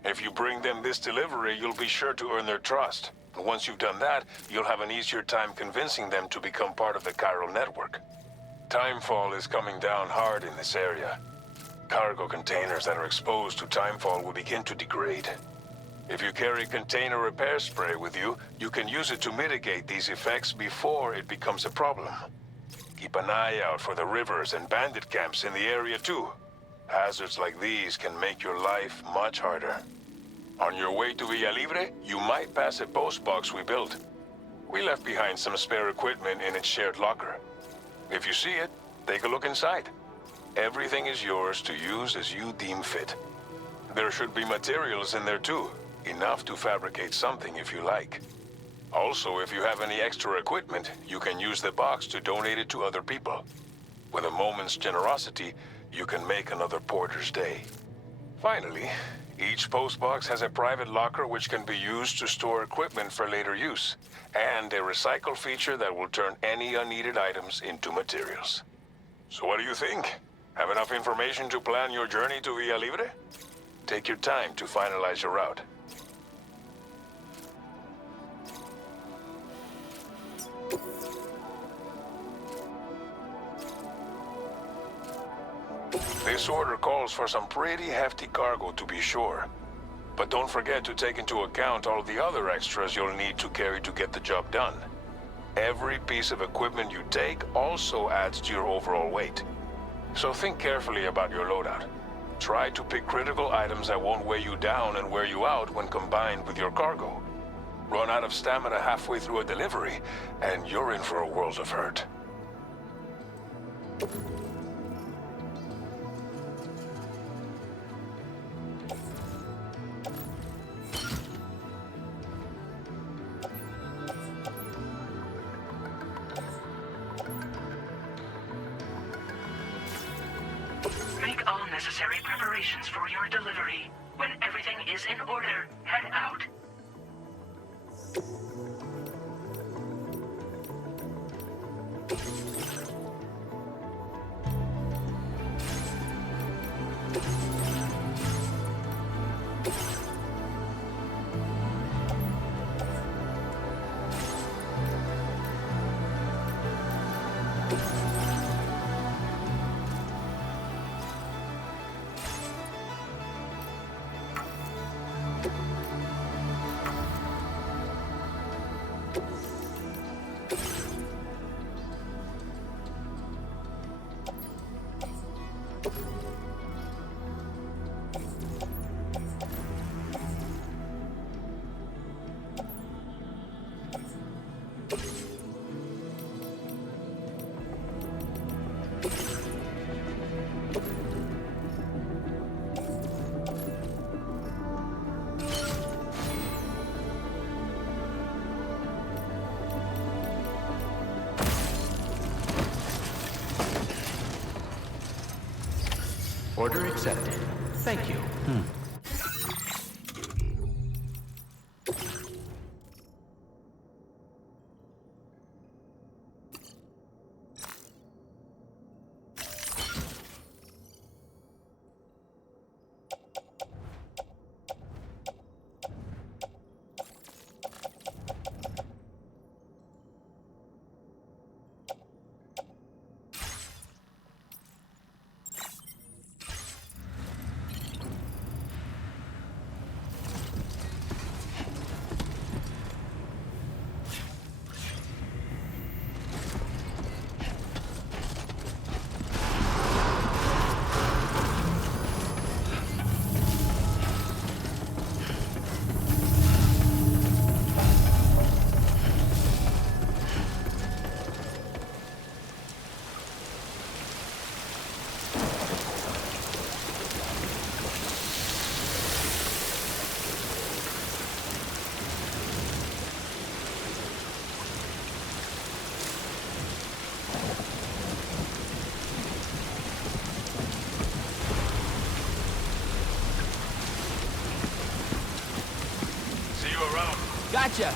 If you bring them this delivery, you'll be sure to earn their trust. And once you've done that, you'll have an easier time convincing them to become part of the chiral network. Timefall is coming down hard in this area. Cargo containers that are exposed to timefall will begin to degrade. If you carry container repair spray with you, you can use it to mitigate these effects before it becomes a problem. Keep an eye out for the rivers and bandit camps in the area too. Hazards like these can make your life much harder. On your way to Villa Libre, you might pass a post box we built. We left behind some spare equipment in its shared locker. If you see it, take a look inside. Everything is yours to use as you deem fit. There should be materials in there too, enough to fabricate something if you like. Also, if you have any extra equipment, you can use the box to donate it to other people. With a moment's generosity, you can make another porter's day. Finally, each postbox has a private locker which can be used to store equipment for later use, and a recycle feature that will turn any unneeded items into materials. So what do you think? Have enough information to plan your journey to Villa Libre? Take your time to finalize your route. This order calls for some pretty hefty cargo to be sure. But don't forget to take into account all the other extras you'll need to carry to get the job done. Every piece of equipment you take also adds to your overall weight. So think carefully about your loadout. Try to pick critical items that won't weigh you down and wear you out when combined with your cargo. Run out of stamina halfway through a delivery, and you're in for a world of hurt. Make all necessary preparations for your delivery. When everything is in order, head out. Order accepted. Thank you. Gotcha!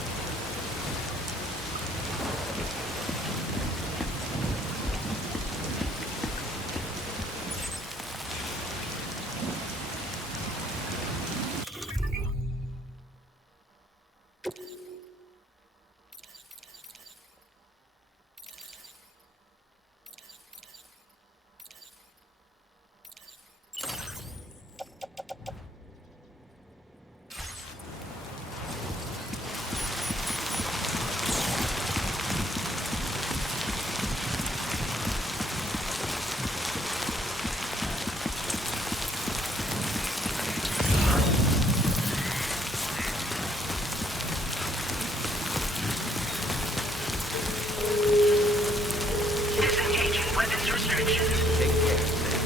restriction. Take care, Sam.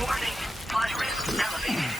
Warning, flight risk elevated.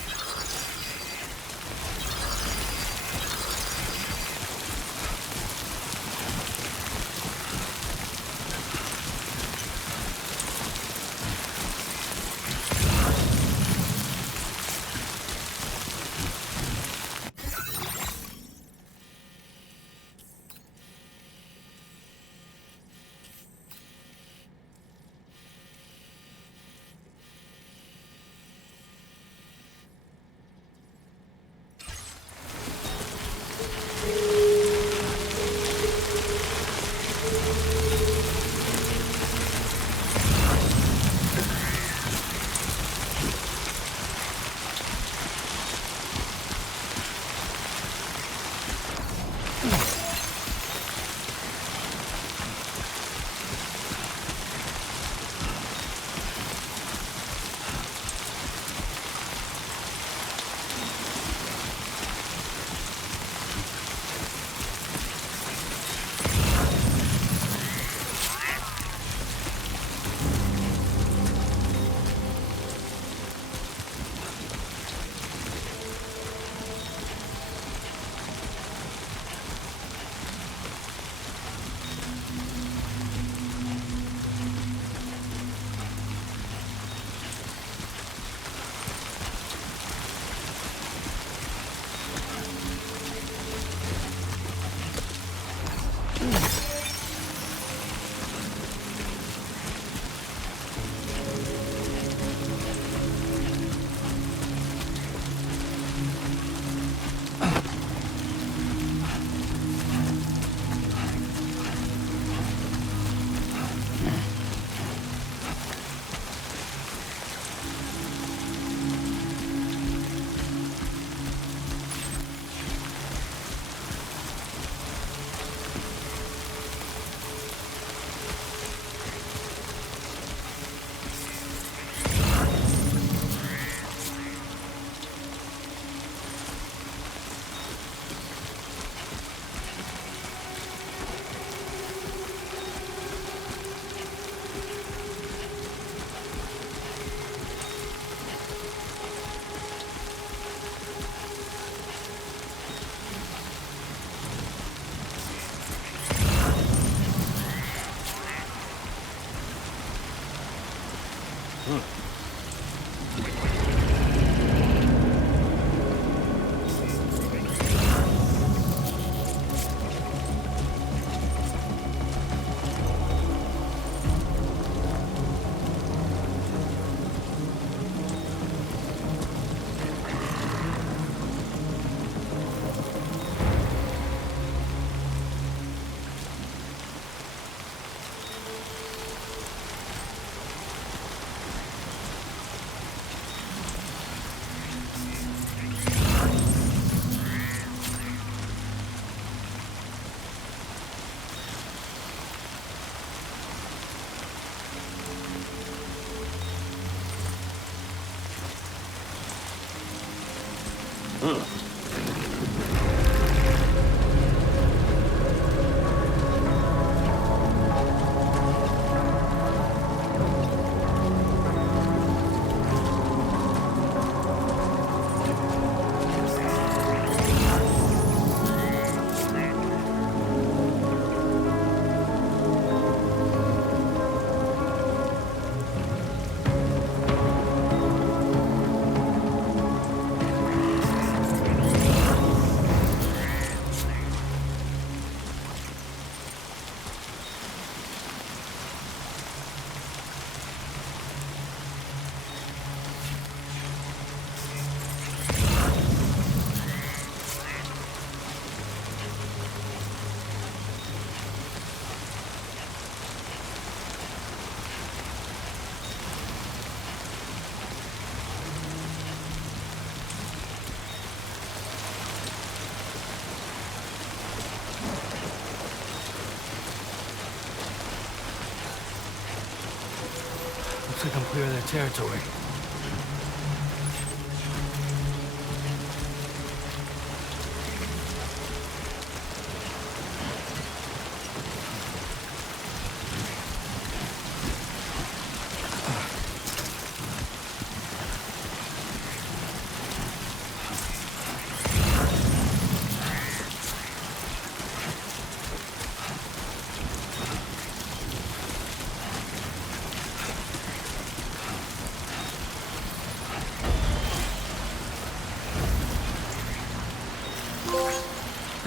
Looks like I'm clear of their territory.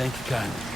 Thank you kindly.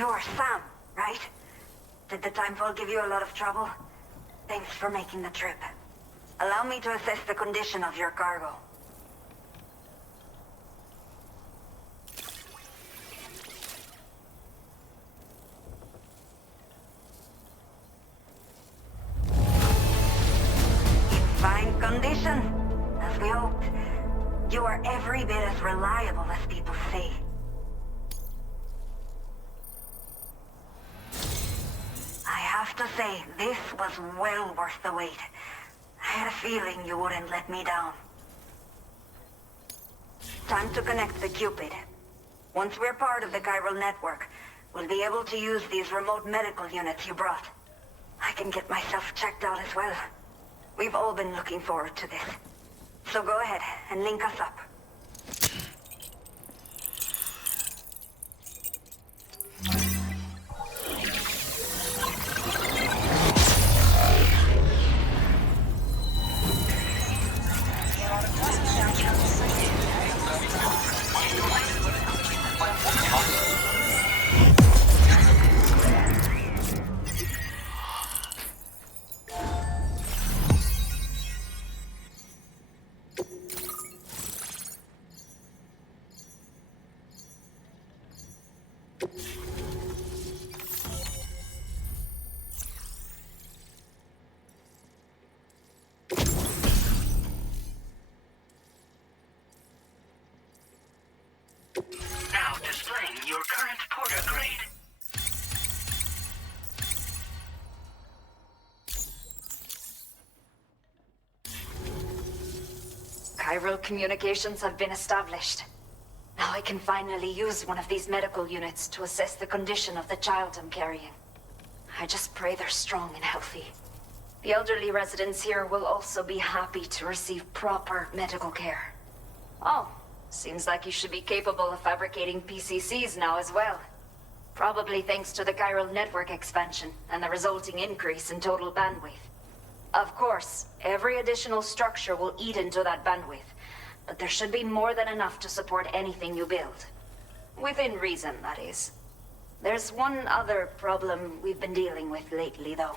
You're Sam, right? Did the timefall give you a lot of trouble? Thanks for making the trip. Allow me to assess the condition of your cargo. In fine condition, as we hoped. You are every bit as reliable as people say. I have to say, this was well worth the wait. I had a feeling you wouldn't let me down. Time to connect the Cupid. Once we're part of the chiral network, we'll be able to use these remote medical units you brought. I can get myself checked out as well. We've all been looking forward to this. So go ahead and link us up. Now displaying your current porter grade. Chiral communications have been established. Now I can finally use one of these medical units to assess the condition of the child I'm carrying. I just pray they're strong and healthy. The elderly residents here will also be happy to receive proper medical care. Oh, seems like you should be capable of fabricating PCCs now as well. Probably thanks to the chiral network expansion and the resulting increase in total bandwidth. Of course, every additional structure will eat into that bandwidth, but there should be more than enough to support anything you build. Within reason, that is. There's one other problem we've been dealing with lately, though.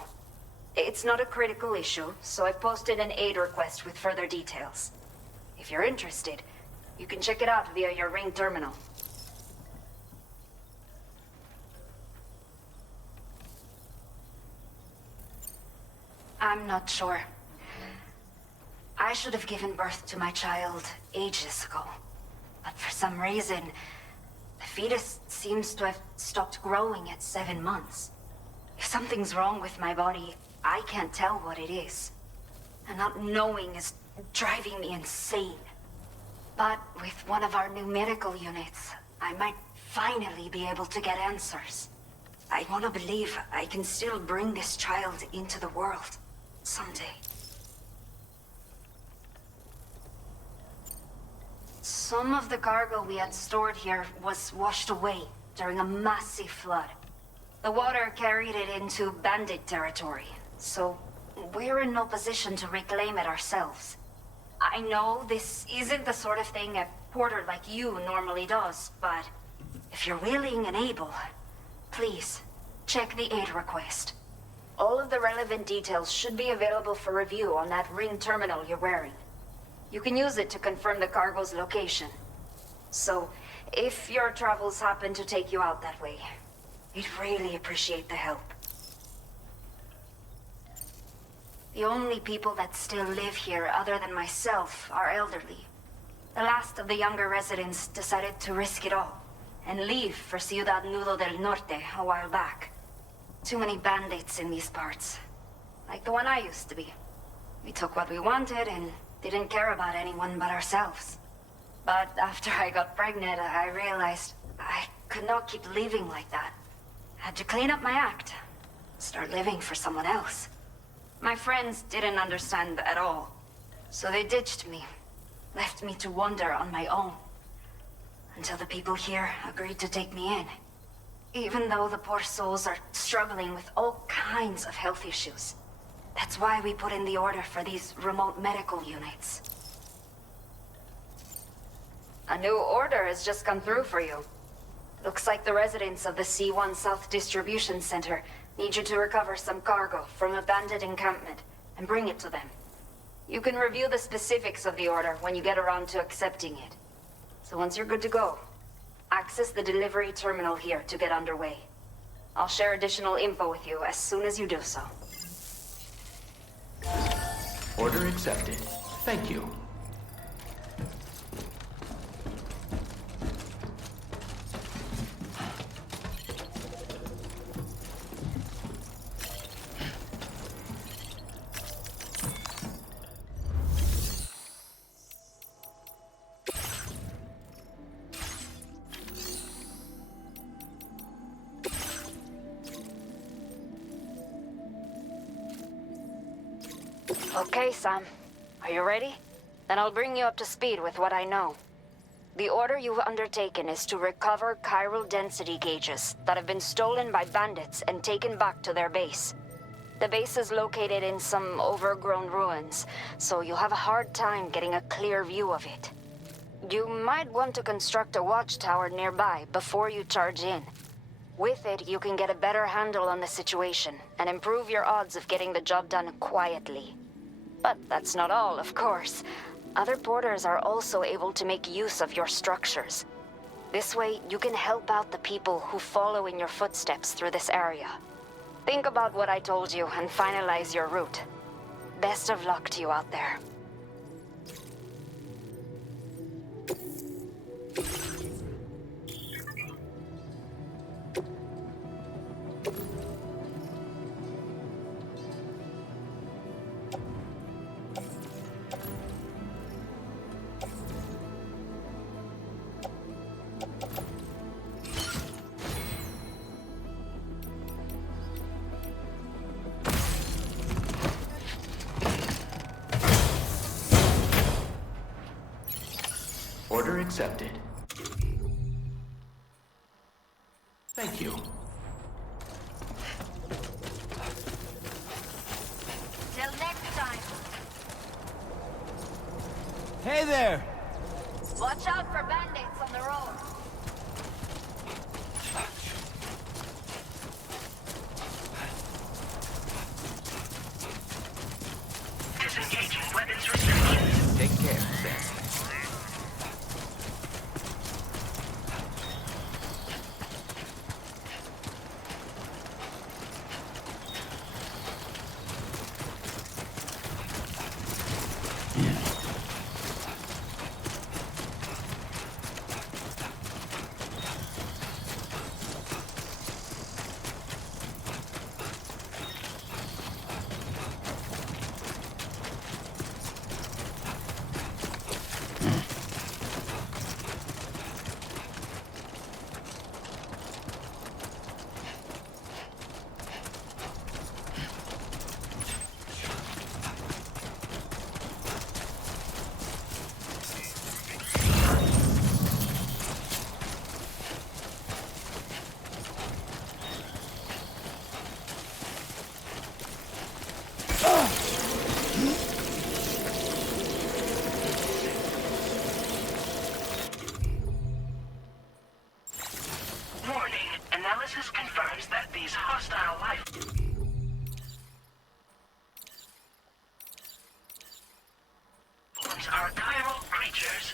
It's not a critical issue, so I've posted an aid request with further details. If you're interested, you can check it out via your ring terminal. I'm not sure. I should have given birth to my child ages ago. But for some reason, the fetus seems to have stopped growing at 7 months. If something's wrong with my body, I can't tell what it is. And not knowing is driving me insane. But with one of our new medical units, I might finally be able to get answers. I want to believe I can still bring this child into the world someday. Some of the cargo we had stored here was washed away during a massive flood. The water carried it into bandit territory, so we're in no position to reclaim it ourselves. I know this isn't the sort of thing a porter like you normally does, but if you're willing and able, please, check the aid request. All of the relevant details should be available for review on that ring terminal you're wearing. You can use it to confirm the cargo's location. So, if your travels happen to take you out that way, we'd really appreciate the help. The only people that still live here other than myself are elderly. The last of the younger residents decided to risk it all and leave for Ciudad Nudo del Norte a while back. Too many bandits in these parts. Like the one I used to be. We took what we wanted and didn't care about anyone but ourselves. But after I got pregnant, I realized I could not keep living like that. Had to clean up my act. Start living for someone else. My friends didn't understand at all. So they ditched me. Left me to wander on my own. Until the people here agreed to take me in. Even though the poor souls are struggling with all kinds of health issues. That's why we put in the order for these remote medical units. A new order has just come through for you. Looks like the residents of the C1 South Distribution Center need you to recover some cargo from a bandit encampment and bring it to them. You can review the specifics of the order when you get around to accepting it. So once you're good to go, access the delivery terminal here to get underway. I'll share additional info with you as soon as you do so. Order accepted. Thank you. Okay, Sam. Are you ready? Then I'll bring you up to speed with what I know. The order you've undertaken is to recover chiral density gauges that have been stolen by bandits and taken back to their base. The base is located in some overgrown ruins, so you'll have a hard time getting a clear view of it. You might want to construct a watchtower nearby before you charge in. With it, you can get a better handle on the situation and improve your odds of getting the job done quietly. But that's not all, of course. Other porters are also able to make use of your structures. This way, you can help out the people who follow in your footsteps through this area. Think about what I told you and finalize your route. Best of luck to you out there. Order accepted. Thank you. Till next time. Hey there! Watch out for bandits on the road. Disengaging weapons restrictions. Take care, Sam. Warning, analysis confirms that these hostile life forms are chiral creatures.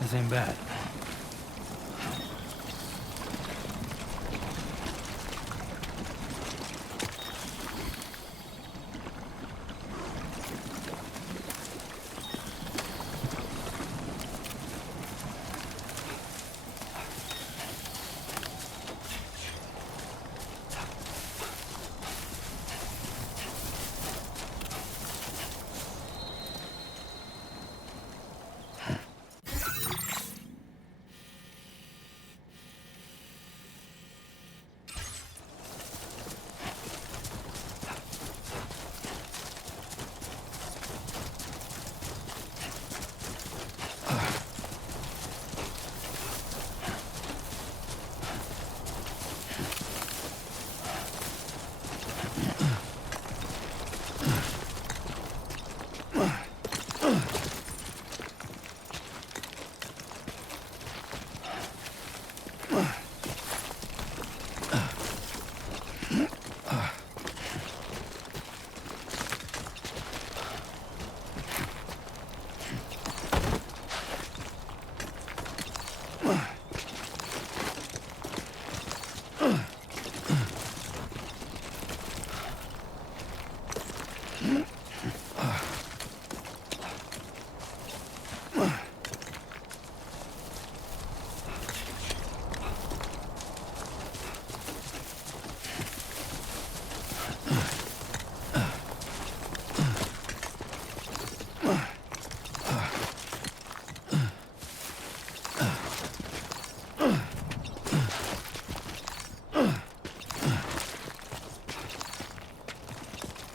This ain't bad.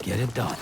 Get it done.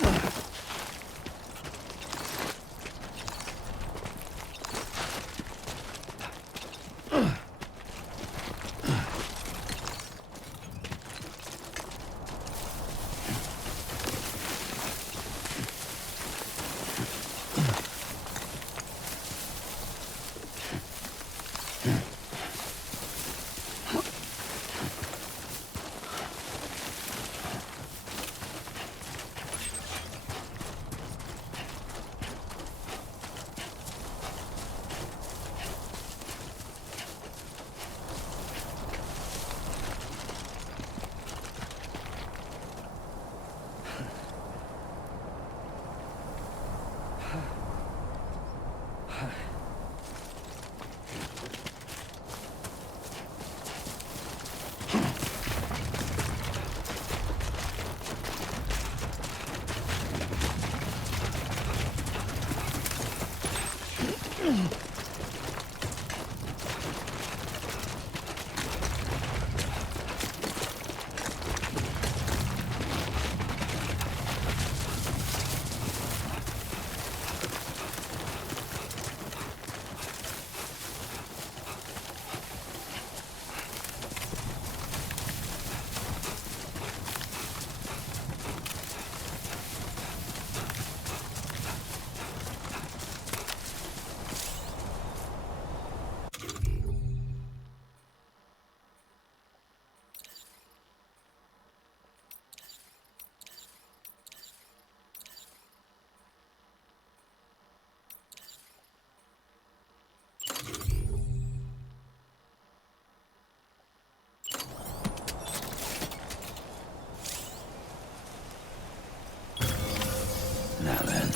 Now then.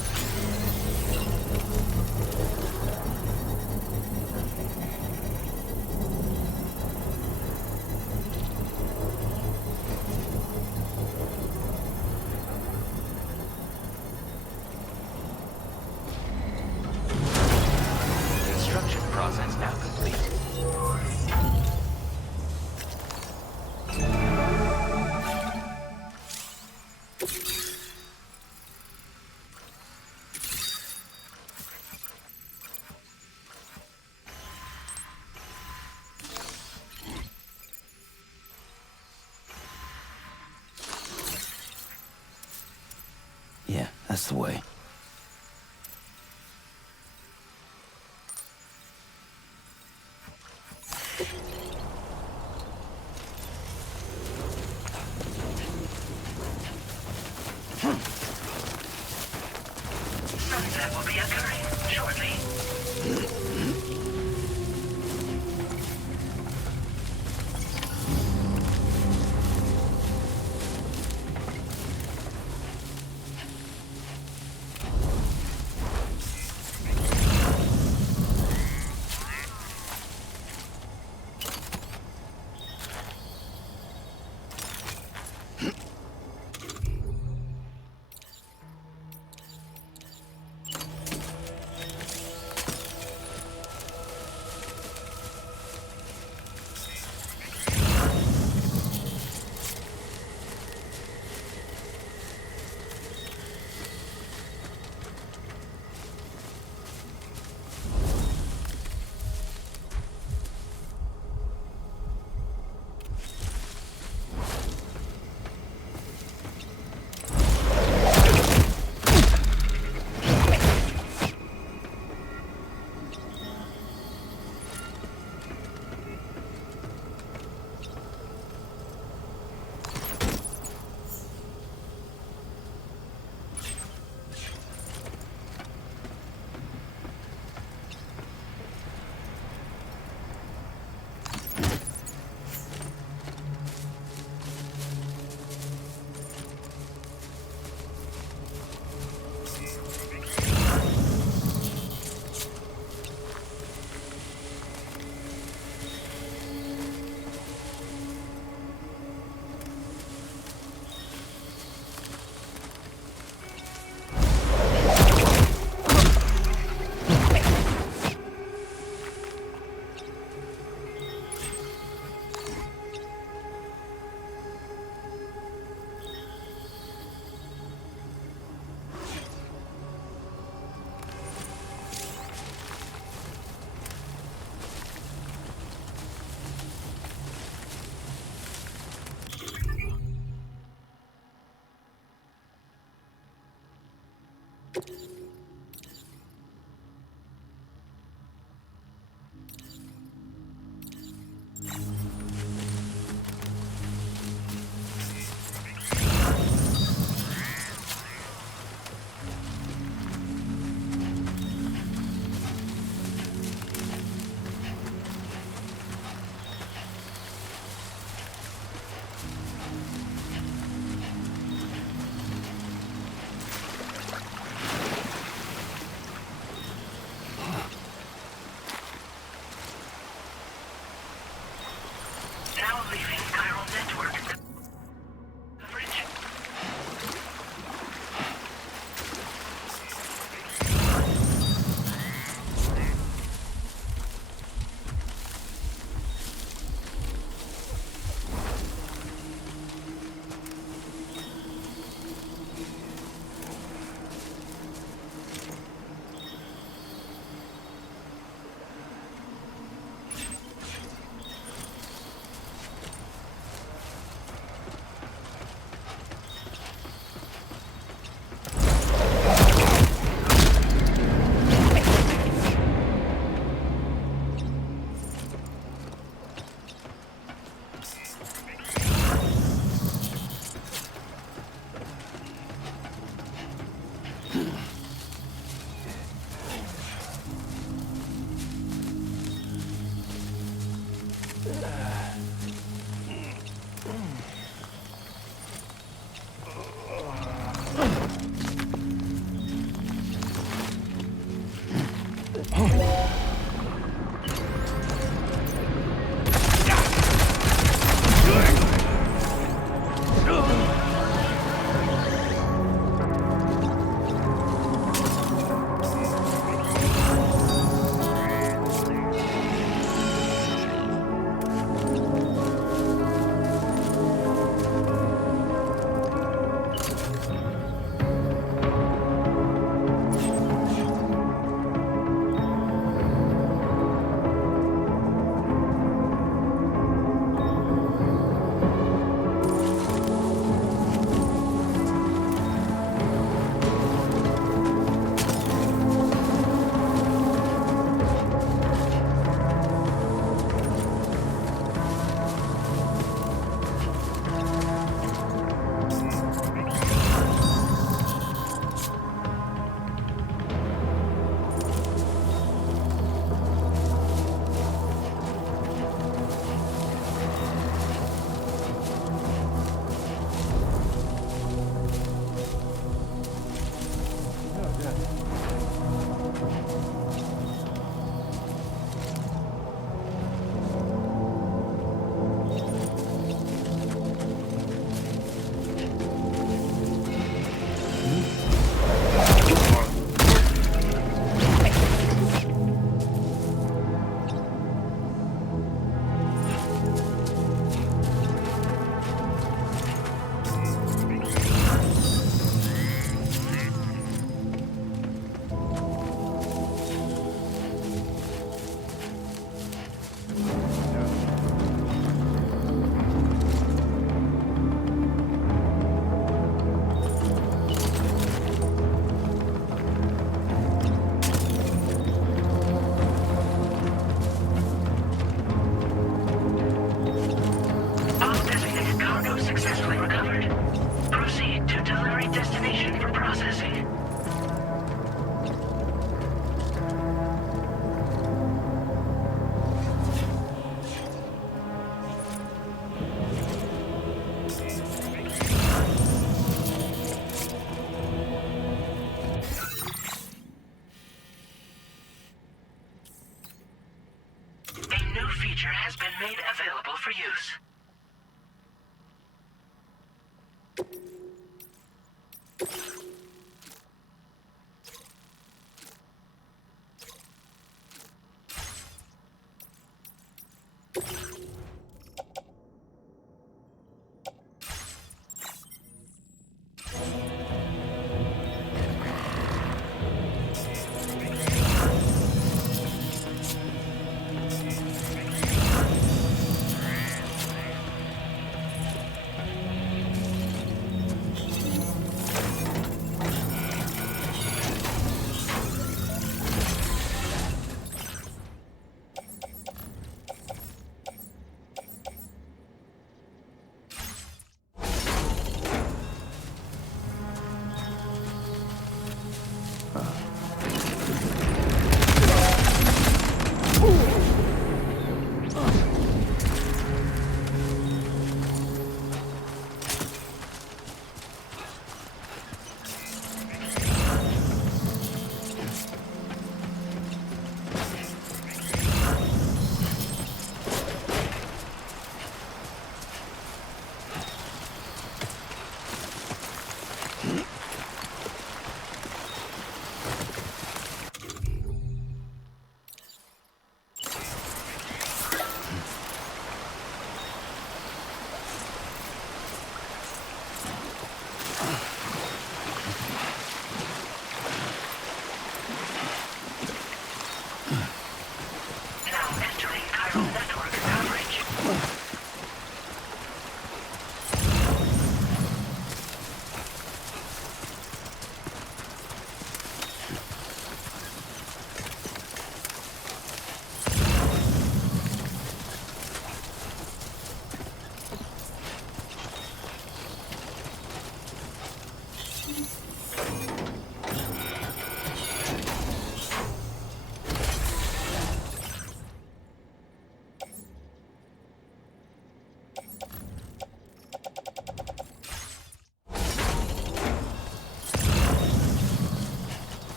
Construction process now complete. Yeah, that's the way. Sunset will be occurring shortly. Processing. A new feature has been made available for use.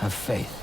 Have faith.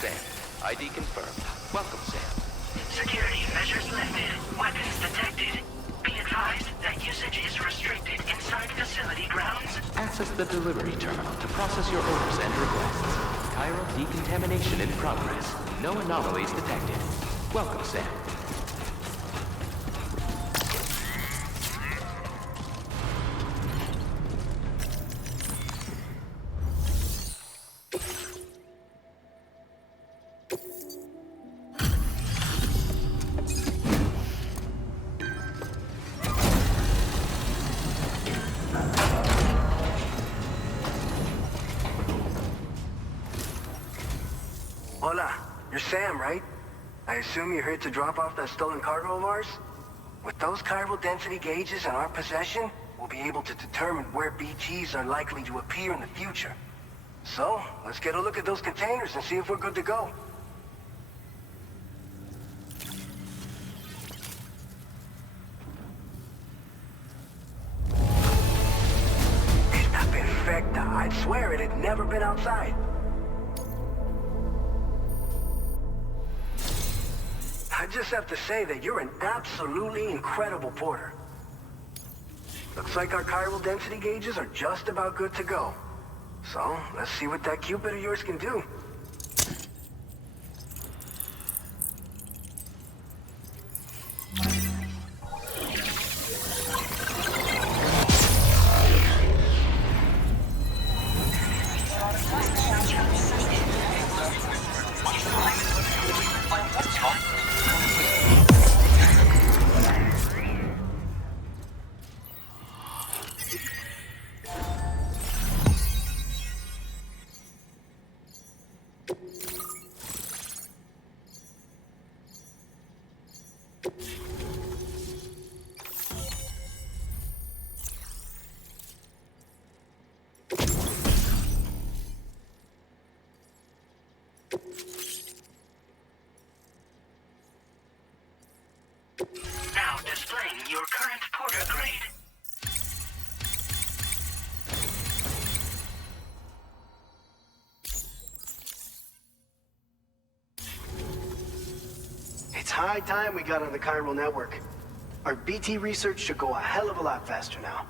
Sam. ID confirmed. Welcome, Sam. Security measures lifted. Weapons detected. Be advised that usage is restricted inside facility grounds. Access the delivery terminal to process your orders and requests. Chiral decontamination in progress. No anomalies detected. Welcome, Sam. Hola, you're Sam, right? I assume you're here to drop off that stolen cargo of ours? With those chiral density gauges in our possession, we'll be able to determine where BTs are likely to appear in the future. So, let's get a look at those containers and see if we're good to go. Está perfecta. I'd swear it had never been outside. I just have to say that you're an absolutely incredible porter. Looks like our chiral density gauges are just about good to go. So, let's see what that Cupid of yours can do. Now displaying your current porter grade. It's high time we got on the chiral network. Our BT research should go a hell of a lot faster now.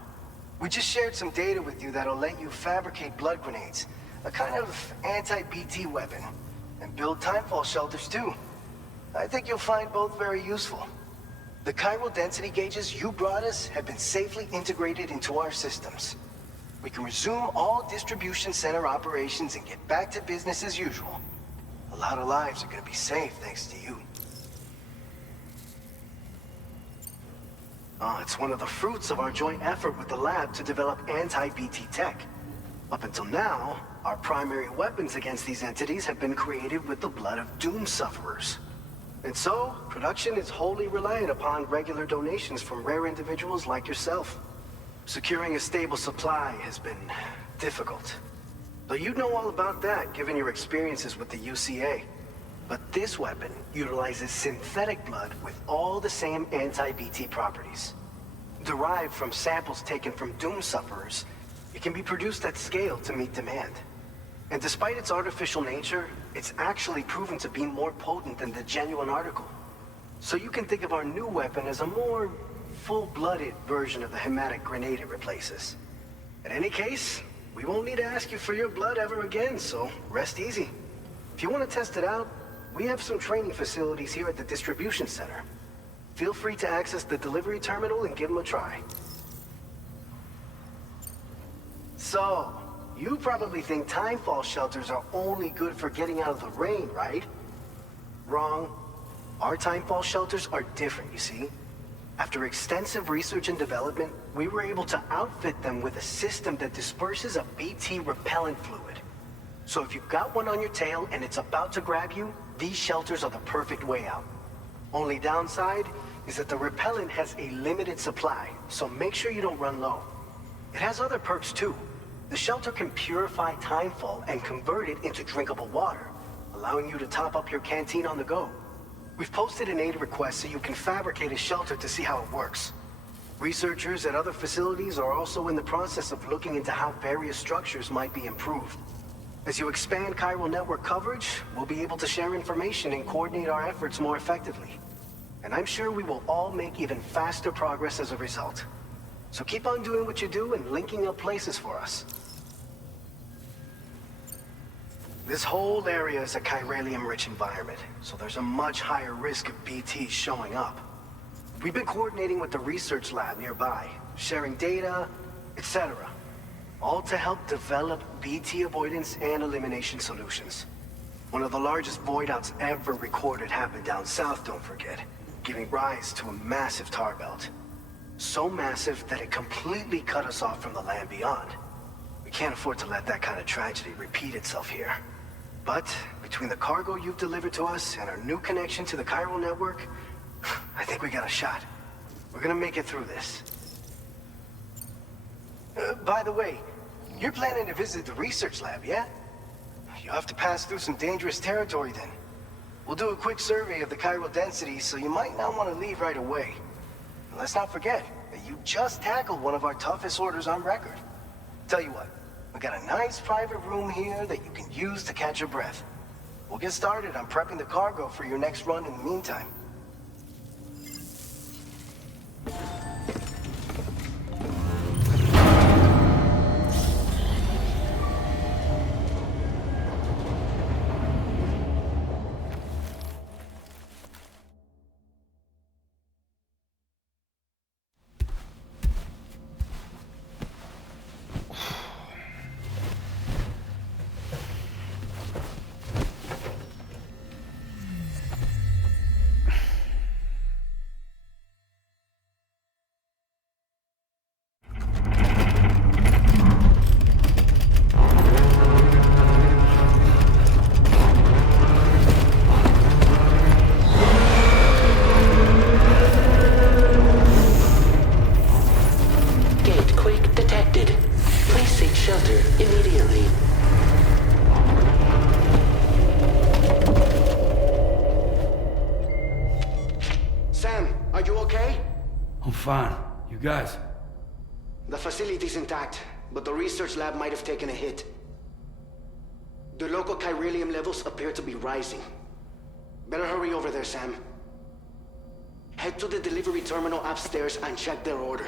We just shared some data with you that'll let you fabricate blood grenades, a kind of anti-BT weapon, and build timefall shelters too. I think you'll find both very useful. The chiral density gauges you brought us have been safely integrated into our systems. We can resume all distribution center operations and get back to business as usual. A lot of lives are gonna be saved thanks to you. It's one of the fruits of our joint effort with the lab to develop anti-BT tech. Up until now, our primary weapons against these entities have been created with the blood of doom sufferers. And so, production is wholly reliant upon regular donations from rare individuals like yourself. Securing a stable supply has been difficult. Though you'd know all about that, given your experiences with the UCA. But this weapon utilizes synthetic blood with all the same anti-BT properties. Derived from samples taken from doom sufferers, it can be produced at scale to meet demand. And despite its artificial nature, it's actually proven to be more potent than the genuine article. So you can think of our new weapon as a more full-blooded version of the hematic grenade it replaces. In any case, we won't need to ask you for your blood ever again, so rest easy. If you want to test it out, we have some training facilities here at the distribution center. Feel free to access the delivery terminal and give them a try. So, you probably think timefall shelters are only good for getting out of the rain, right? Wrong. Our timefall shelters are different, you see. After extensive research and development, we were able to outfit them with a system that disperses a BT repellent fluid. So if you've got one on your tail and it's about to grab you, these shelters are the perfect way out. Only downside is that the repellent has a limited supply, so make sure you don't run low. It has other perks too. The shelter can purify timefall and convert it into drinkable water, allowing you to top up your canteen on the go. We've posted an aid request so you can fabricate a shelter to see how it works. Researchers at other facilities are also in the process of looking into how various structures might be improved. As you expand chiral network coverage, we'll be able to share information and coordinate our efforts more effectively. And I'm sure we will all make even faster progress as a result. So keep on doing what you do and linking up places for us. This whole area is a chiralium-rich environment, so there's a much higher risk of BTs showing up. We've been coordinating with the research lab nearby, sharing data, etc. All to help develop BT avoidance and elimination solutions. One of the largest void outs ever recorded happened down south, don't forget, giving rise to a massive tar belt. So massive that it completely cut us off from the land beyond. We can't afford to let that kind of tragedy repeat itself here. But between the cargo you've delivered to us and our new connection to the chiral network, I think we got a shot. We're gonna make it through this. By the way, you're planning to visit the research lab, yeah? You'll have to pass through some dangerous territory then. We'll do a quick survey of the chiral density, so you might not want to leave right away. And let's not forget that you just tackled one of our toughest orders on record. Tell you what, we got a nice private room here that you can use to catch your breath. We'll get started on prepping the cargo for your next run in the meantime. Fine. You guys? The facility's intact, but the research lab might have taken a hit. The local chiralium levels appear to be rising. Better hurry over there, Sam. Head to the delivery terminal upstairs and check their order.